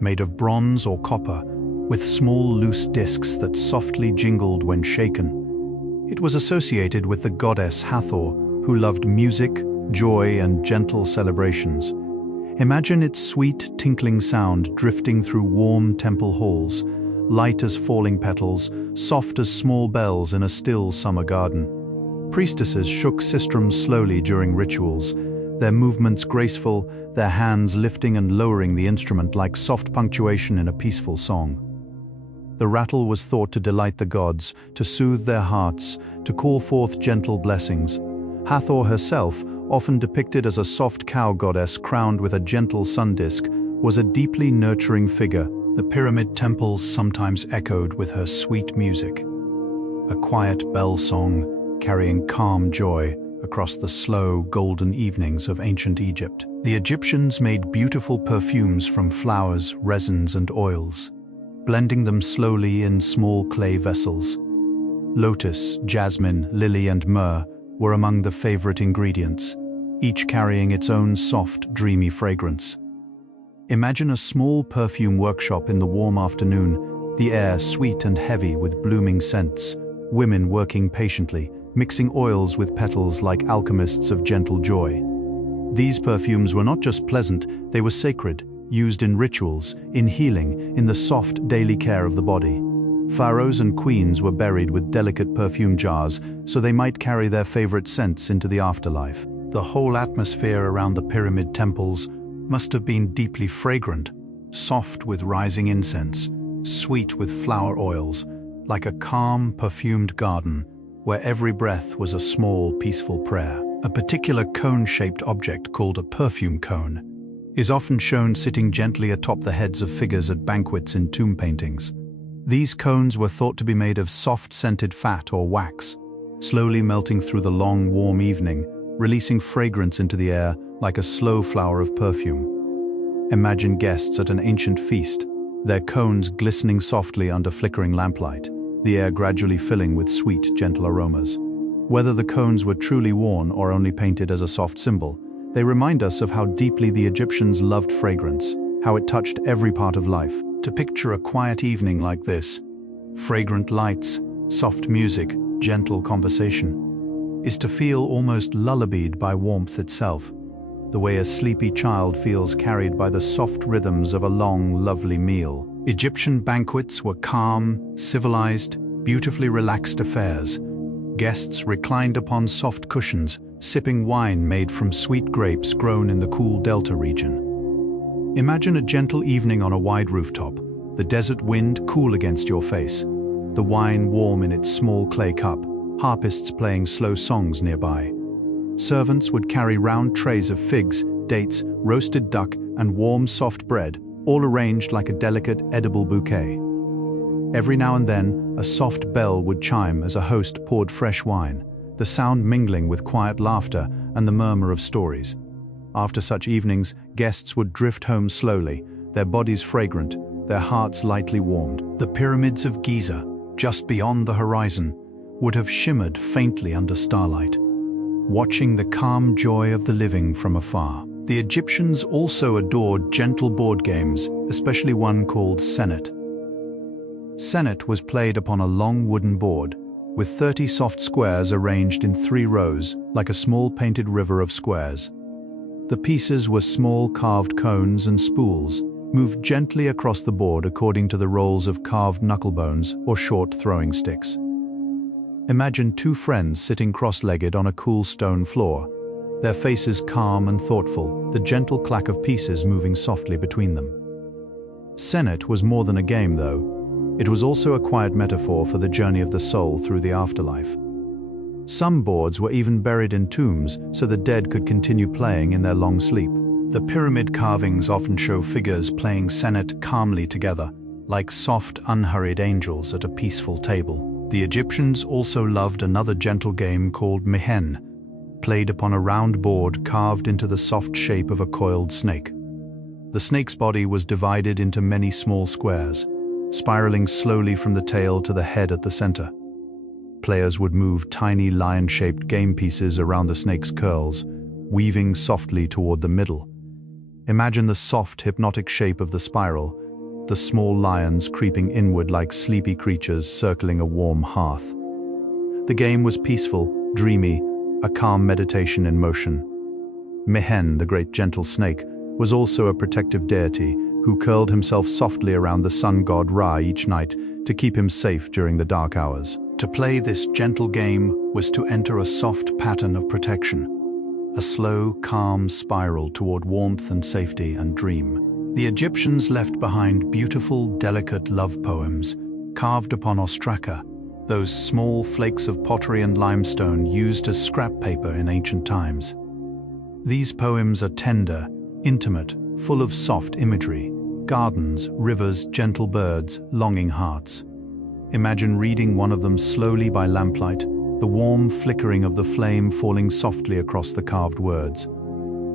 made of bronze or copper, with small loose discs that softly jingled when shaken. It was associated with the goddess Hathor, who loved music, joy, and gentle celebrations. Imagine its sweet, tinkling sound drifting through warm temple halls, light as falling petals, soft as small bells in a still summer garden. Priestesses shook sistrums slowly during rituals, their movements graceful, their hands lifting and lowering the instrument like soft punctuation in a peaceful song. The rattle was thought to delight the gods, to soothe their hearts, to call forth gentle blessings. Hathor herself, often depicted as a soft cow goddess crowned with a gentle sun disk, was a deeply nurturing figure. The pyramid temples sometimes echoed with her sweet music, a quiet bell song carrying calm joy across the slow, golden evenings of ancient Egypt. The Egyptians made beautiful perfumes from flowers, resins, and oils, blending them slowly in small clay vessels. Lotus, jasmine, lily, and myrrh were among the favorite ingredients, each carrying its own soft, dreamy fragrance. Imagine a small perfume workshop in the warm afternoon, the air sweet and heavy with blooming scents, women working patiently, mixing oils with petals like alchemists of gentle joy. These perfumes were not just pleasant, they were sacred, used in rituals, in healing, in the soft daily care of the body. Pharaohs and queens were buried with delicate perfume jars so they might carry their favorite scents into the afterlife. The whole atmosphere around the pyramid temples must have been deeply fragrant, soft with rising incense, sweet with flower oils, like a calm, perfumed garden where every breath was a small, peaceful prayer. A particular cone-shaped object called a perfume cone is often shown sitting gently atop the heads of figures at banquets in tomb paintings. These cones were thought to be made of soft-scented fat or wax, slowly melting through the long, warm evening, releasing fragrance into the air like a slow flower of perfume. Imagine guests at an ancient feast, their cones glistening softly under flickering lamplight, the air gradually filling with sweet, gentle aromas. Whether the cones were truly worn or only painted as a soft symbol, they remind us of how deeply the Egyptians loved fragrance, how it touched every part of life. To picture a quiet evening like this, fragrant lights, soft music, gentle conversation, is to feel almost lullabied by warmth itself, the way a sleepy child feels carried by the soft rhythms of a long, lovely meal. Egyptian banquets were calm, civilized, beautifully relaxed affairs. Guests reclined upon soft cushions, sipping wine made from sweet grapes grown in the cool delta region. Imagine a gentle evening on a wide rooftop, the desert wind cool against your face, the wine warm in its small clay cup, harpists playing slow songs nearby. Servants would carry round trays of figs, dates, roasted duck, and warm, soft bread, all arranged like a delicate, edible bouquet. Every now and then, a soft bell would chime as a host poured fresh wine, the sound mingling with quiet laughter and the murmur of stories. After such evenings, guests would drift home slowly, their bodies fragrant, their hearts lightly warmed. The Pyramids of Giza, just beyond the horizon, would have shimmered faintly under starlight, watching the calm joy of the living from afar. The Egyptians also adored gentle board games, especially one called Senet. Senet was played upon a long wooden board, with 30 soft squares arranged in 3 rows, like a small painted river of squares. The pieces were small carved cones and spools, moved gently across the board according to the roles of carved knucklebones or short throwing sticks. Imagine 2 friends sitting cross-legged on a cool stone floor, their faces calm and thoughtful, the gentle clack of pieces moving softly between them. Senet was more than a game, though. It was also a quiet metaphor for the journey of the soul through the afterlife. Some boards were even buried in tombs so the dead could continue playing in their long sleep. The pyramid carvings often show figures playing senet calmly together, like soft, unhurried angels at a peaceful table. The Egyptians also loved another gentle game called mihen, played upon a round board carved into the soft shape of a coiled snake. The snake's body was divided into many small squares, spiraling slowly from the tail to the head at the center. Players would move tiny lion-shaped game pieces around the snake's curls, weaving softly toward the middle. Imagine the soft, hypnotic shape of the spiral, the small lions creeping inward like sleepy creatures circling a warm hearth. The game was peaceful, dreamy, a calm meditation in motion. Mihen, the great gentle snake, was also a protective deity who curled himself softly around the sun god Ra each night to keep him safe during the dark hours. To play this gentle game was to enter a soft pattern of protection, a slow, calm spiral toward warmth and safety and dream. The Egyptians left behind beautiful, delicate love poems carved upon ostraca, those small flakes of pottery and limestone used as scrap paper in ancient times. These poems are tender, intimate, full of soft imagery: gardens, rivers, gentle birds, longing hearts. Imagine reading one of them slowly by lamplight, the warm flickering of the flame falling softly across the carved words.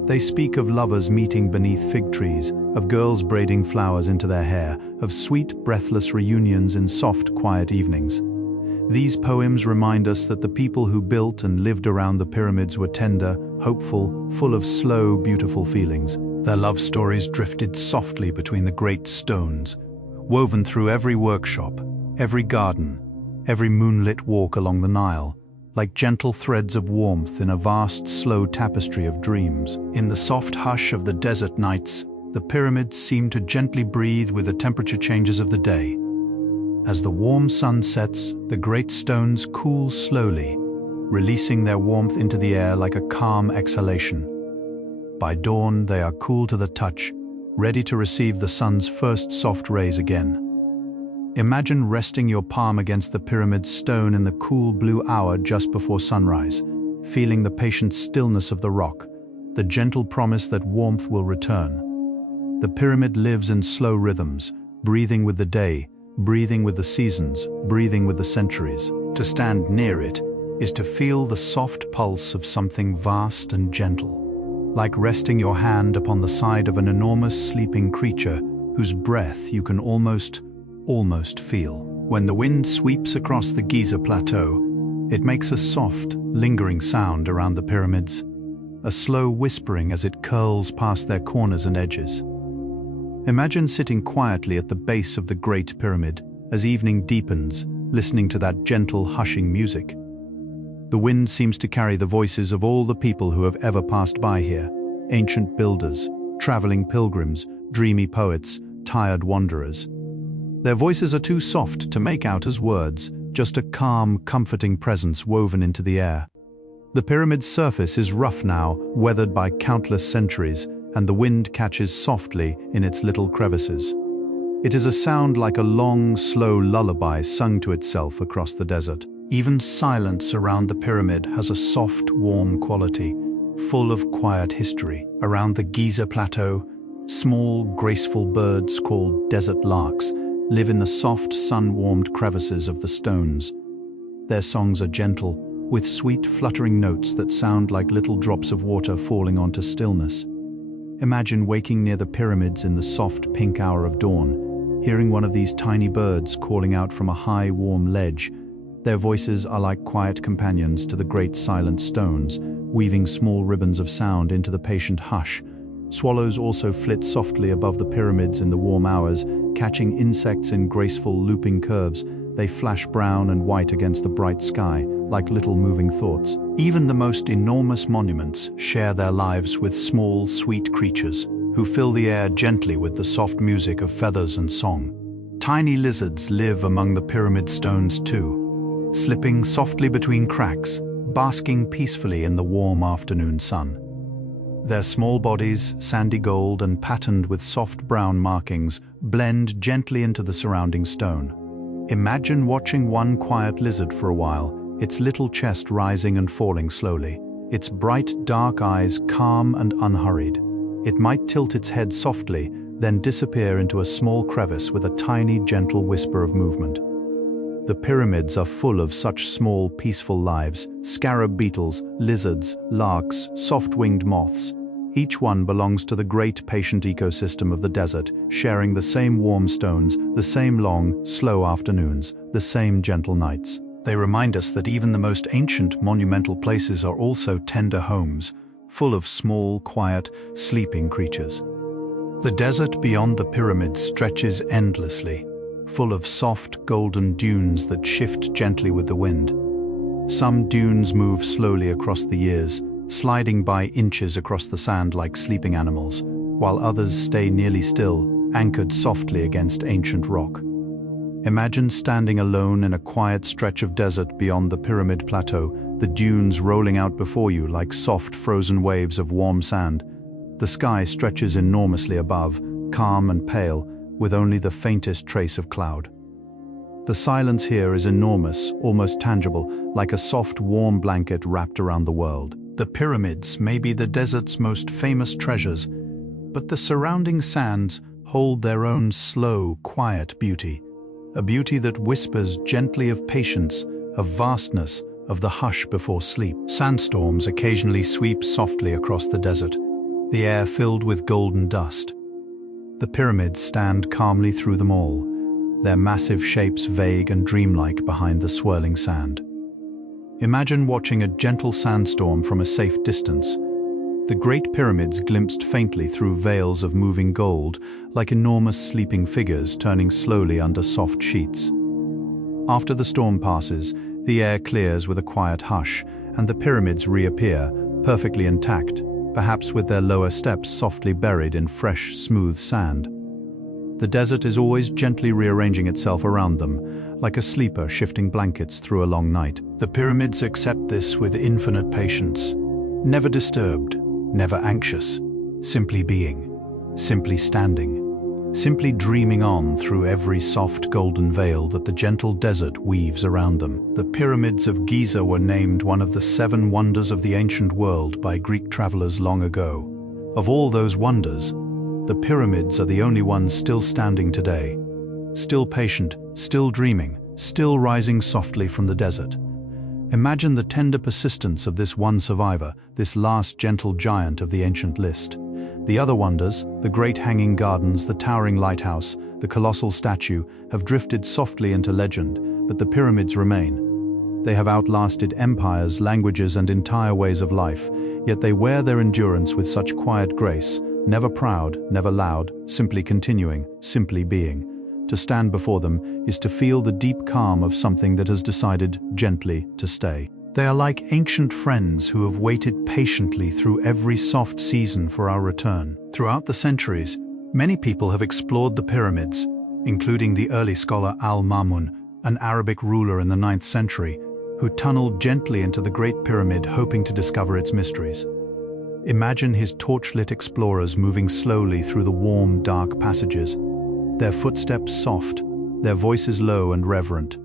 They speak of lovers meeting beneath fig trees, of girls braiding flowers into their hair, of sweet, breathless reunions in soft, quiet evenings. These poems remind us that the people who built and lived around the pyramids were tender, hopeful, full of slow, beautiful feelings. Their love stories drifted softly between the great stones, woven through every workshop, every garden, every moonlit walk along the Nile, like gentle threads of warmth in a vast, slow tapestry of dreams. In the soft hush of the desert nights, the pyramids seem to gently breathe with the temperature changes of the day. As the warm sun sets, the great stones cool slowly, releasing their warmth into the air like a calm exhalation. By dawn, they are cool to the touch, ready to receive the sun's first soft rays again. Imagine resting your palm against the pyramid's stone in the cool blue hour just before sunrise, feeling the patient stillness of the rock, the gentle promise that warmth will return. The pyramid lives in slow rhythms, breathing with the day, breathing with the seasons, breathing with the centuries. To stand near it is to feel the soft pulse of something vast and gentle, like resting your hand upon the side of an enormous sleeping creature whose breath you can almost feel. When the wind sweeps across the Giza plateau, it makes a soft, lingering sound around the pyramids, a slow whispering as it curls past their corners and edges. Imagine sitting quietly at the base of the Great Pyramid as evening deepens, listening to that gentle, hushing music. The wind seems to carry the voices of all the people who have ever passed by here: ancient builders, traveling pilgrims, dreamy poets, tired wanderers. Their voices are too soft to make out as words, just a calm, comforting presence woven into the air. The pyramid's surface is rough now, weathered by countless centuries, and the wind catches softly in its little crevices. It is a sound like a long, slow lullaby sung to itself across the desert. Even silence around the pyramid has a soft, warm quality, full of quiet history. Around the Giza plateau, small, graceful birds called desert larks live in the soft, sun-warmed crevices of the stones. Their songs are gentle, with sweet, fluttering notes that sound like little drops of water falling onto stillness. Imagine waking near the pyramids in the soft, pink hour of dawn, hearing one of these tiny birds calling out from a high, warm ledge. Their voices are like quiet companions to the great silent stones, weaving small ribbons of sound into the patient hush. Swallows also flit softly above the pyramids in the warm hours, catching insects in graceful looping curves. They flash brown and white against the bright sky, like little moving thoughts. Even the most enormous monuments share their lives with small, sweet creatures who fill the air gently with the soft music of feathers and song. Tiny lizards live among the pyramid stones too, slipping softly between cracks, basking peacefully in the warm afternoon sun. Their small bodies, sandy gold and patterned with soft brown markings, blend gently into the surrounding stone. Imagine watching one quiet lizard for a while, its little chest rising and falling slowly, its bright, dark eyes calm and unhurried. It might tilt its head softly, then disappear into a small crevice with a tiny, gentle whisper of movement. The pyramids are full of such small, peaceful lives: scarab beetles, lizards, larks, soft-winged moths. Each one belongs to the great, patient ecosystem of the desert, sharing the same warm stones, the same long, slow afternoons, the same gentle nights. They remind us that even the most ancient, monumental places are also tender homes, full of small, quiet, sleeping creatures. The desert beyond the pyramids stretches endlessly, full of soft, golden dunes that shift gently with the wind. Some dunes move slowly across the years, sliding by inches across the sand like sleeping animals, while others stay nearly still, anchored softly against ancient rock. Imagine standing alone in a quiet stretch of desert beyond the pyramid plateau, the dunes rolling out before you like soft, frozen waves of warm sand. The sky stretches enormously above, calm and pale, with only the faintest trace of cloud. The silence here is enormous, almost tangible, like a soft, warm blanket wrapped around the world. The pyramids may be the desert's most famous treasures, but the surrounding sands hold their own slow, quiet beauty, a beauty that whispers gently of patience, of vastness, of the hush before sleep. Sandstorms occasionally sweep softly across the desert, the air filled with golden dust. The pyramids stand calmly through them all, their massive shapes vague and dreamlike behind the swirling sand. Imagine watching a gentle sandstorm from a safe distance. The Great Pyramids glimpsed faintly through veils of moving gold, like enormous sleeping figures turning slowly under soft sheets. After the storm passes, the air clears with a quiet hush, and the pyramids reappear, perfectly intact, perhaps with their lower steps softly buried in fresh, smooth sand. The desert is always gently rearranging itself around them, like a sleeper shifting blankets through a long night. The pyramids accept this with infinite patience, never disturbed, never anxious, simply being, simply standing, simply dreaming on through every soft golden veil that the gentle desert weaves around them. The Pyramids of Giza were named one of the 7 wonders of the ancient world by Greek travelers long ago. Of all those wonders, the pyramids are the only ones still standing today, still patient, still dreaming, still rising softly from the desert. Imagine the tender persistence of this one survivor, this last gentle giant of the ancient list. The other wonders, the great hanging gardens, the towering lighthouse, the colossal statue, have drifted softly into legend, but the pyramids remain. They have outlasted empires, languages, and entire ways of life, yet they wear their endurance with such quiet grace, never proud, never loud, simply continuing, simply being. To stand before them is to feel the deep calm of something that has decided gently to stay. They are like ancient friends who have waited patiently through every soft season for our return. Throughout the centuries, many people have explored the pyramids, including the early scholar Al-Mamun, an Arabic ruler in the 9th century, who tunneled gently into the Great Pyramid hoping to discover its mysteries. Imagine his torchlit explorers moving slowly through the warm, dark passages, their footsteps soft, their voices low and reverent.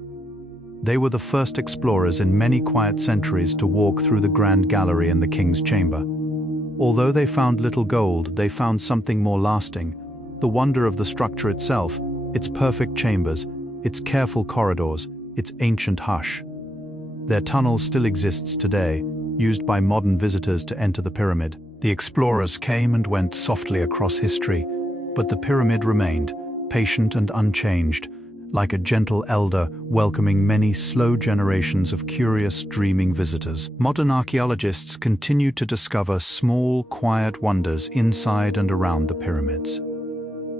They were the first explorers in many quiet centuries to walk through the Grand Gallery in the King's Chamber. Although they found little gold, they found something more lasting: the wonder of the structure itself, its perfect chambers, its careful corridors, its ancient hush. Their tunnel still exists today, used by modern visitors to enter the pyramid. The explorers came and went softly across history, but the pyramid remained, patient and unchanged, like a gentle elder welcoming many slow generations of curious, dreaming visitors. Modern archaeologists continue to discover small, quiet wonders inside and around the pyramids.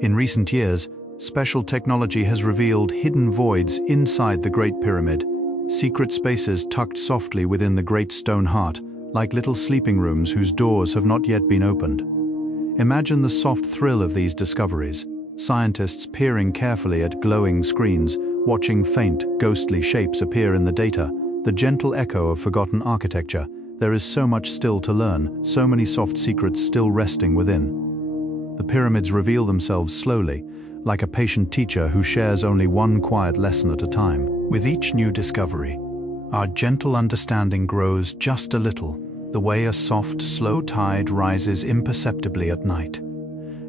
In recent years, special technology has revealed hidden voids inside the Great Pyramid, secret spaces tucked softly within the Great Stone Heart, like little sleeping rooms whose doors have not yet been opened. Imagine the soft thrill of these discoveries, scientists peering carefully at glowing screens, watching faint, ghostly shapes appear in the data, the gentle echo of forgotten architecture. There is so much still to learn, so many soft secrets still resting within. The pyramids reveal themselves slowly, like a patient teacher who shares only one quiet lesson at a time. With each new discovery, our gentle understanding grows just a little, the way a soft, slow tide rises imperceptibly at night,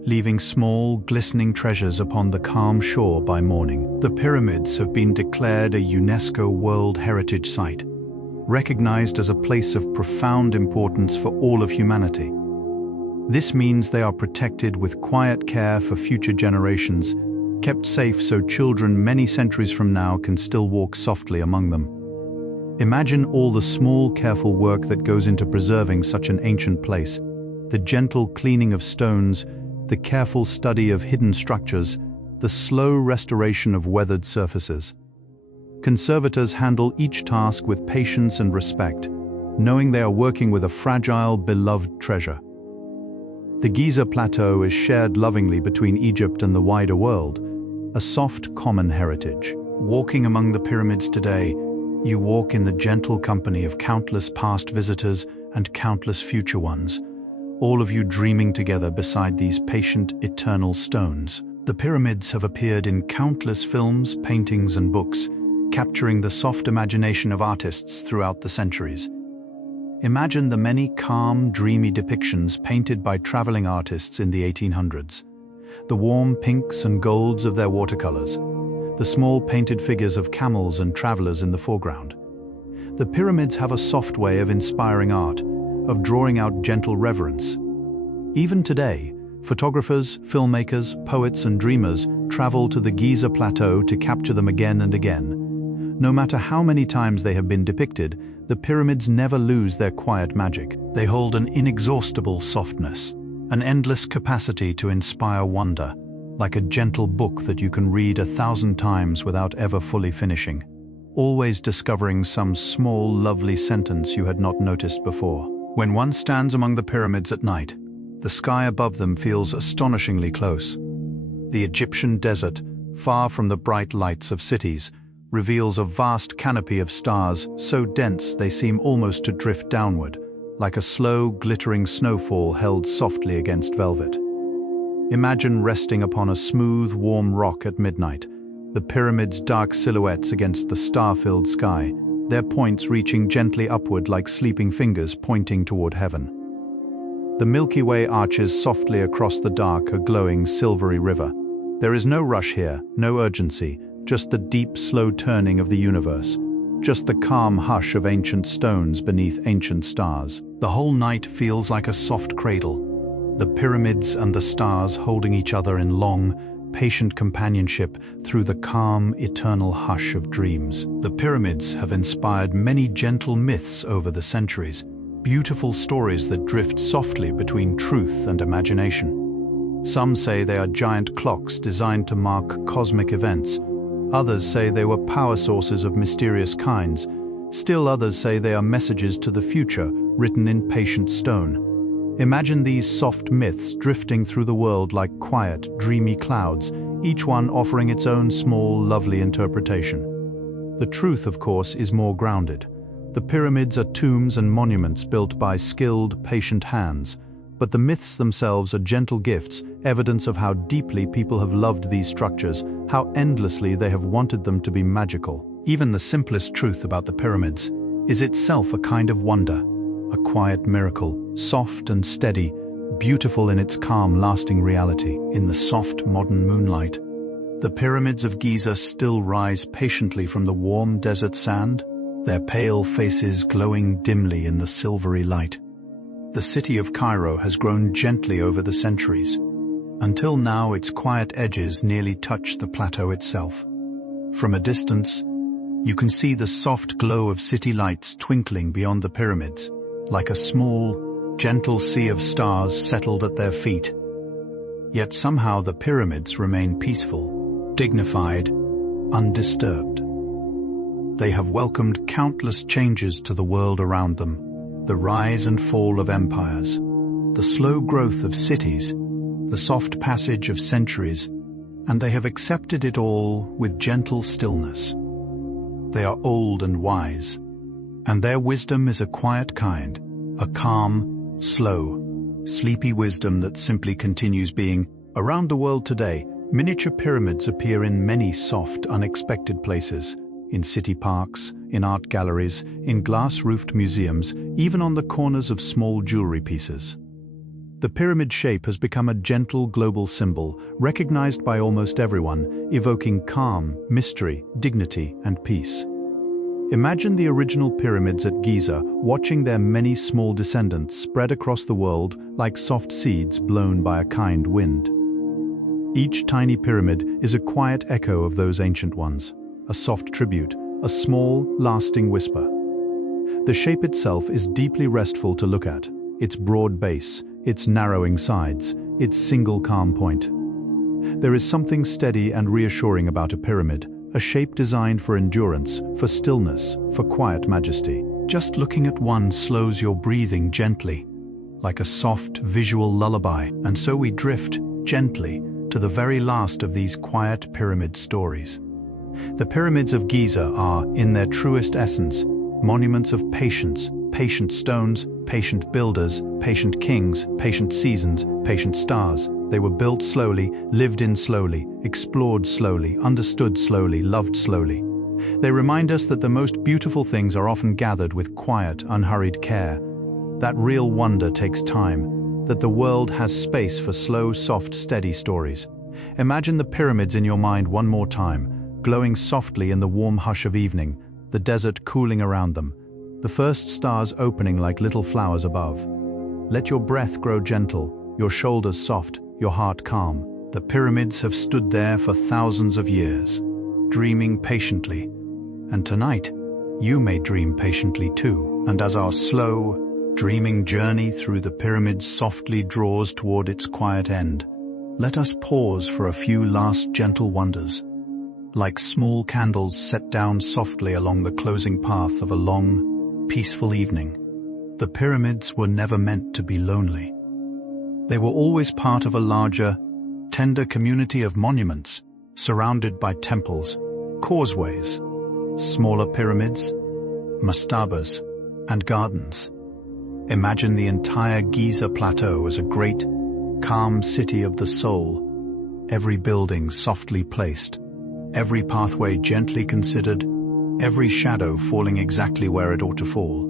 leaving small, glistening treasures upon the calm shore by morning. The pyramids have been declared a UNESCO World Heritage Site, recognized as a place of profound importance for all of humanity. This means they are protected with quiet care for future generations, kept safe so children many centuries from now can still walk softly among them. Imagine all the small, careful work that goes into preserving such an ancient place, the gentle cleaning of stones, the careful study of hidden structures, the slow restoration of weathered surfaces. Conservators handle each task with patience and respect, knowing they are working with a fragile, beloved treasure. The Giza Plateau is shared lovingly between Egypt and the wider world, a soft, common heritage. Walking among the pyramids today, you walk in the gentle company of countless past visitors and countless future ones, all of you dreaming together beside these patient, eternal stones. The pyramids have appeared in countless films, paintings, and books, capturing the soft imagination of artists throughout the centuries. Imagine the many calm, dreamy depictions painted by traveling artists in the 1800s. The warm pinks and golds of their watercolors, the small painted figures of camels and travelers in the foreground. The pyramids have a soft way of inspiring art, of drawing out gentle reverence. Even today, photographers, filmmakers, poets, and dreamers travel to the Giza Plateau to capture them again and again. No matter how many times they have been depicted, the pyramids never lose their quiet magic. They hold an inexhaustible softness, an endless capacity to inspire wonder, like a gentle book that you can read 1,000 times without ever fully finishing, always discovering some small, lovely sentence you had not noticed before. When one stands among the pyramids at night, the sky above them feels astonishingly close. The Egyptian desert, far from the bright lights of cities, reveals a vast canopy of stars so dense they seem almost to drift downward, like a slow, glittering snowfall held softly against velvet. Imagine resting upon a smooth, warm rock at midnight, the pyramids' dark silhouettes against the star-filled sky, their points reaching gently upward like sleeping fingers pointing toward heaven. The Milky Way arches softly across the dark, a glowing, silvery river. There is no rush here, no urgency, just the deep, slow turning of the universe, just the calm hush of ancient stones beneath ancient stars. The whole night feels like a soft cradle, the pyramids and the stars holding each other in long, patient companionship through the calm, eternal hush of dreams. The pyramids have inspired many gentle myths over the centuries, beautiful stories that drift softly between truth and imagination. Some say they are giant clocks designed to mark cosmic events. Others say they were power sources of mysterious kinds. Still others say they are messages to the future, written in patient stone. Imagine these soft myths drifting through the world like quiet, dreamy clouds, each one offering its own small, lovely interpretation. The truth, of course, is more grounded. The pyramids are tombs and monuments built by skilled, patient hands, but the myths themselves are gentle gifts, evidence of how deeply people have loved these structures, how endlessly they have wanted them to be magical. Even the simplest truth about the pyramids is itself a kind of wonder, a quiet miracle, soft and steady, beautiful in its calm, lasting reality. In the soft, modern moonlight, the pyramids of Giza still rise patiently from the warm desert sand, their pale faces glowing dimly in the silvery light. The city of Cairo has grown gently over the centuries, until now its quiet edges nearly touch the plateau itself. From a distance, you can see the soft glow of city lights twinkling beyond the pyramids, like a small, gentle sea of stars settled at their feet. Yet somehow the pyramids remain peaceful, dignified, undisturbed. They have welcomed countless changes to the world around them, the rise and fall of empires, the slow growth of cities, the soft passage of centuries, and they have accepted it all with gentle stillness. They are old and wise, and their wisdom is a quiet kind, a calm, slow, sleepy wisdom that simply continues being. Around the world today, miniature pyramids appear in many soft, unexpected places, in city parks, in art galleries, in glass-roofed museums, even on the corners of small jewelry pieces. The pyramid shape has become a gentle global symbol, recognized by almost everyone, evoking calm, mystery, dignity, and peace. Imagine the original pyramids at Giza, watching their many small descendants spread across the world like soft seeds blown by a kind wind. Each tiny pyramid is a quiet echo of those ancient ones, a soft tribute, a small, lasting whisper. The shape itself is deeply restful to look at, its broad base, its narrowing sides, its single calm point. There is something steady and reassuring about a pyramid, a shape designed for endurance, for stillness, for quiet majesty. Just looking at one slows your breathing gently, like a soft visual lullaby, and so we drift gently to the very last of these quiet pyramid stories. The Pyramids of Giza are, in their truest essence, monuments of patience, patient stones, patient builders, patient kings, patient seasons, patient stars. They were built slowly, lived in slowly, explored slowly, understood slowly, loved slowly. They remind us that the most beautiful things are often gathered with quiet, unhurried care. That real wonder takes time, that the world has space for slow, soft, steady stories. Imagine the pyramids in your mind one more time, glowing softly in the warm hush of evening, the desert cooling around them, the first stars opening like little flowers above. Let your breath grow gentle, your shoulders soft, your heart calm. The pyramids have stood there for thousands of years, dreaming patiently. And tonight, you may dream patiently too. And as our slow, dreaming journey through the pyramids softly draws toward its quiet end, let us pause for a few last gentle wonders. Like small candles set down softly along the closing path of a long, peaceful evening, the pyramids were never meant to be lonely. They were always part of a larger, tender community of monuments, surrounded by temples, causeways, smaller pyramids, mastabas, and gardens. Imagine the entire Giza plateau as a great, calm city of the soul, every building softly placed, every pathway gently considered, every shadow falling exactly where it ought to fall.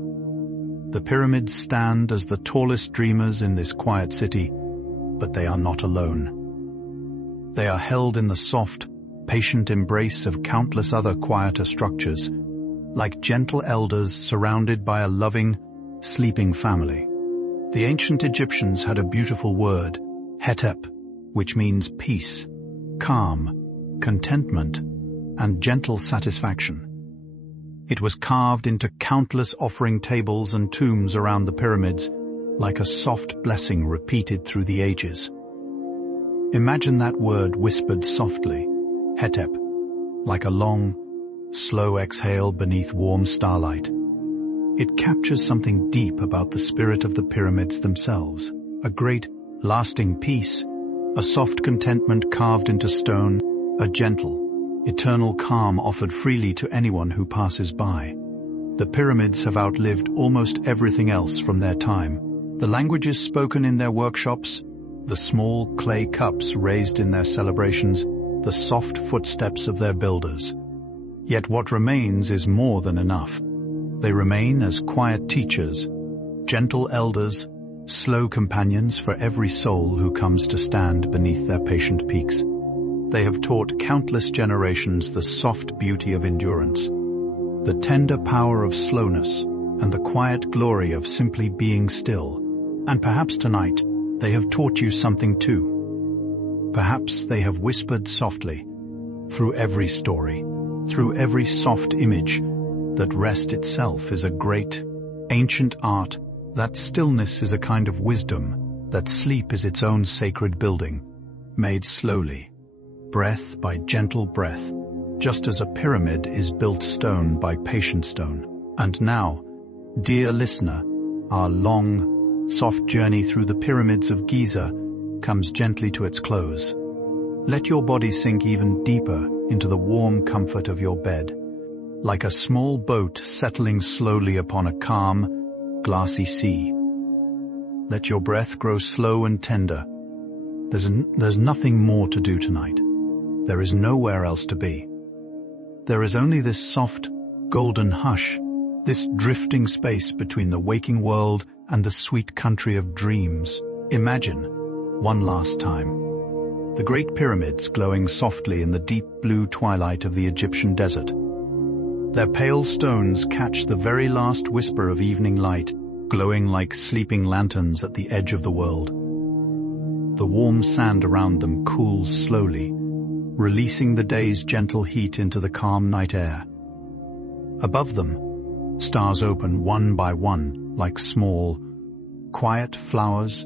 The pyramids stand as the tallest dreamers in this quiet city, but they are not alone. They are held in the soft, patient embrace of countless other quieter structures, like gentle elders surrounded by a loving, sleeping family. The ancient Egyptians had a beautiful word, hetep, which means peace, calm, contentment, and gentle satisfaction. It was carved into countless offering tables and tombs around the pyramids, like a soft blessing repeated through the ages. Imagine that word whispered softly, hetep, like a long, slow exhale beneath warm starlight. It captures something deep about the spirit of the pyramids themselves, a great, lasting peace, a soft contentment carved into stone, a gentle, eternal calm offered freely to anyone who passes by. The pyramids have outlived almost everything else from their time. The languages spoken in their workshops, the small clay cups raised in their celebrations, the soft footsteps of their builders. Yet what remains is more than enough. They remain as quiet teachers, gentle elders, slow companions for every soul who comes to stand beneath their patient peaks. They have taught countless generations the soft beauty of endurance, the tender power of slowness, and the quiet glory of simply being still. And perhaps tonight, they have taught you something too. Perhaps they have whispered softly, through every story, through every soft image, that rest itself is a great, ancient art, that stillness is a kind of wisdom, that sleep is its own sacred building, made slowly, breath by gentle breath, just as a pyramid is built stone by patient stone. And now, dear listener, our long, soft journey through the pyramids of Giza comes gently to its close. Let your body sink even deeper into the warm comfort of your bed, like a small boat settling slowly upon a calm, glassy sea. Let your breath grow slow and tender. There's nothing more to do tonight. There is nowhere else to be. There is only this soft, golden hush, this drifting space between the waking world and the sweet country of dreams. Imagine, one last time, the Great Pyramids glowing softly in the deep blue twilight of the Egyptian desert. Their pale stones catch the very last whisper of evening light, glowing like sleeping lanterns at the edge of the world. The warm sand around them cools slowly, releasing the day's gentle heat into the calm night air. Above them, stars open one by one like small, quiet flowers,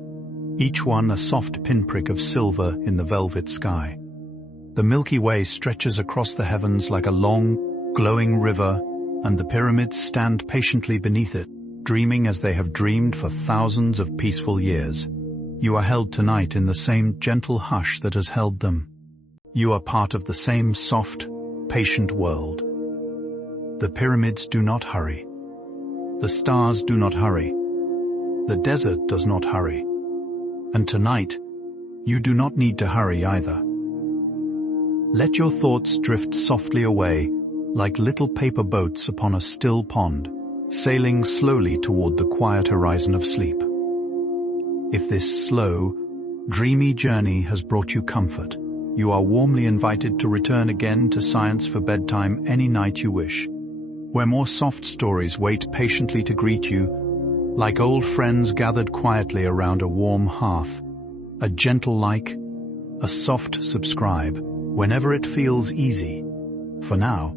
each one a soft pinprick of silver in the velvet sky. The Milky Way stretches across the heavens like a long, glowing river, and the pyramids stand patiently beneath it, dreaming as they have dreamed for thousands of peaceful years. You are held tonight in the same gentle hush that has held them. You are part of the same soft, patient world. The pyramids do not hurry. The stars do not hurry. The desert does not hurry. And tonight, you do not need to hurry either. Let your thoughts drift softly away like little paper boats upon a still pond, sailing slowly toward the quiet horizon of sleep. If this slow, dreamy journey has brought you comfort, you are warmly invited to return again to Science for Bedtime any night you wish, where more soft stories wait patiently to greet you, like old friends gathered quietly around a warm hearth. A gentle like, a soft subscribe, whenever it feels easy. For now,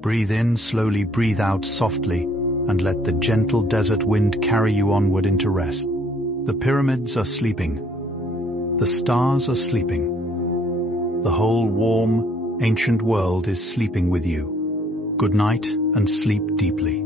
breathe in slowly, breathe out softly, and let the gentle desert wind carry you onward into rest. The pyramids are sleeping. The stars are sleeping. The whole warm, ancient world is sleeping with you. Good night and sleep deeply.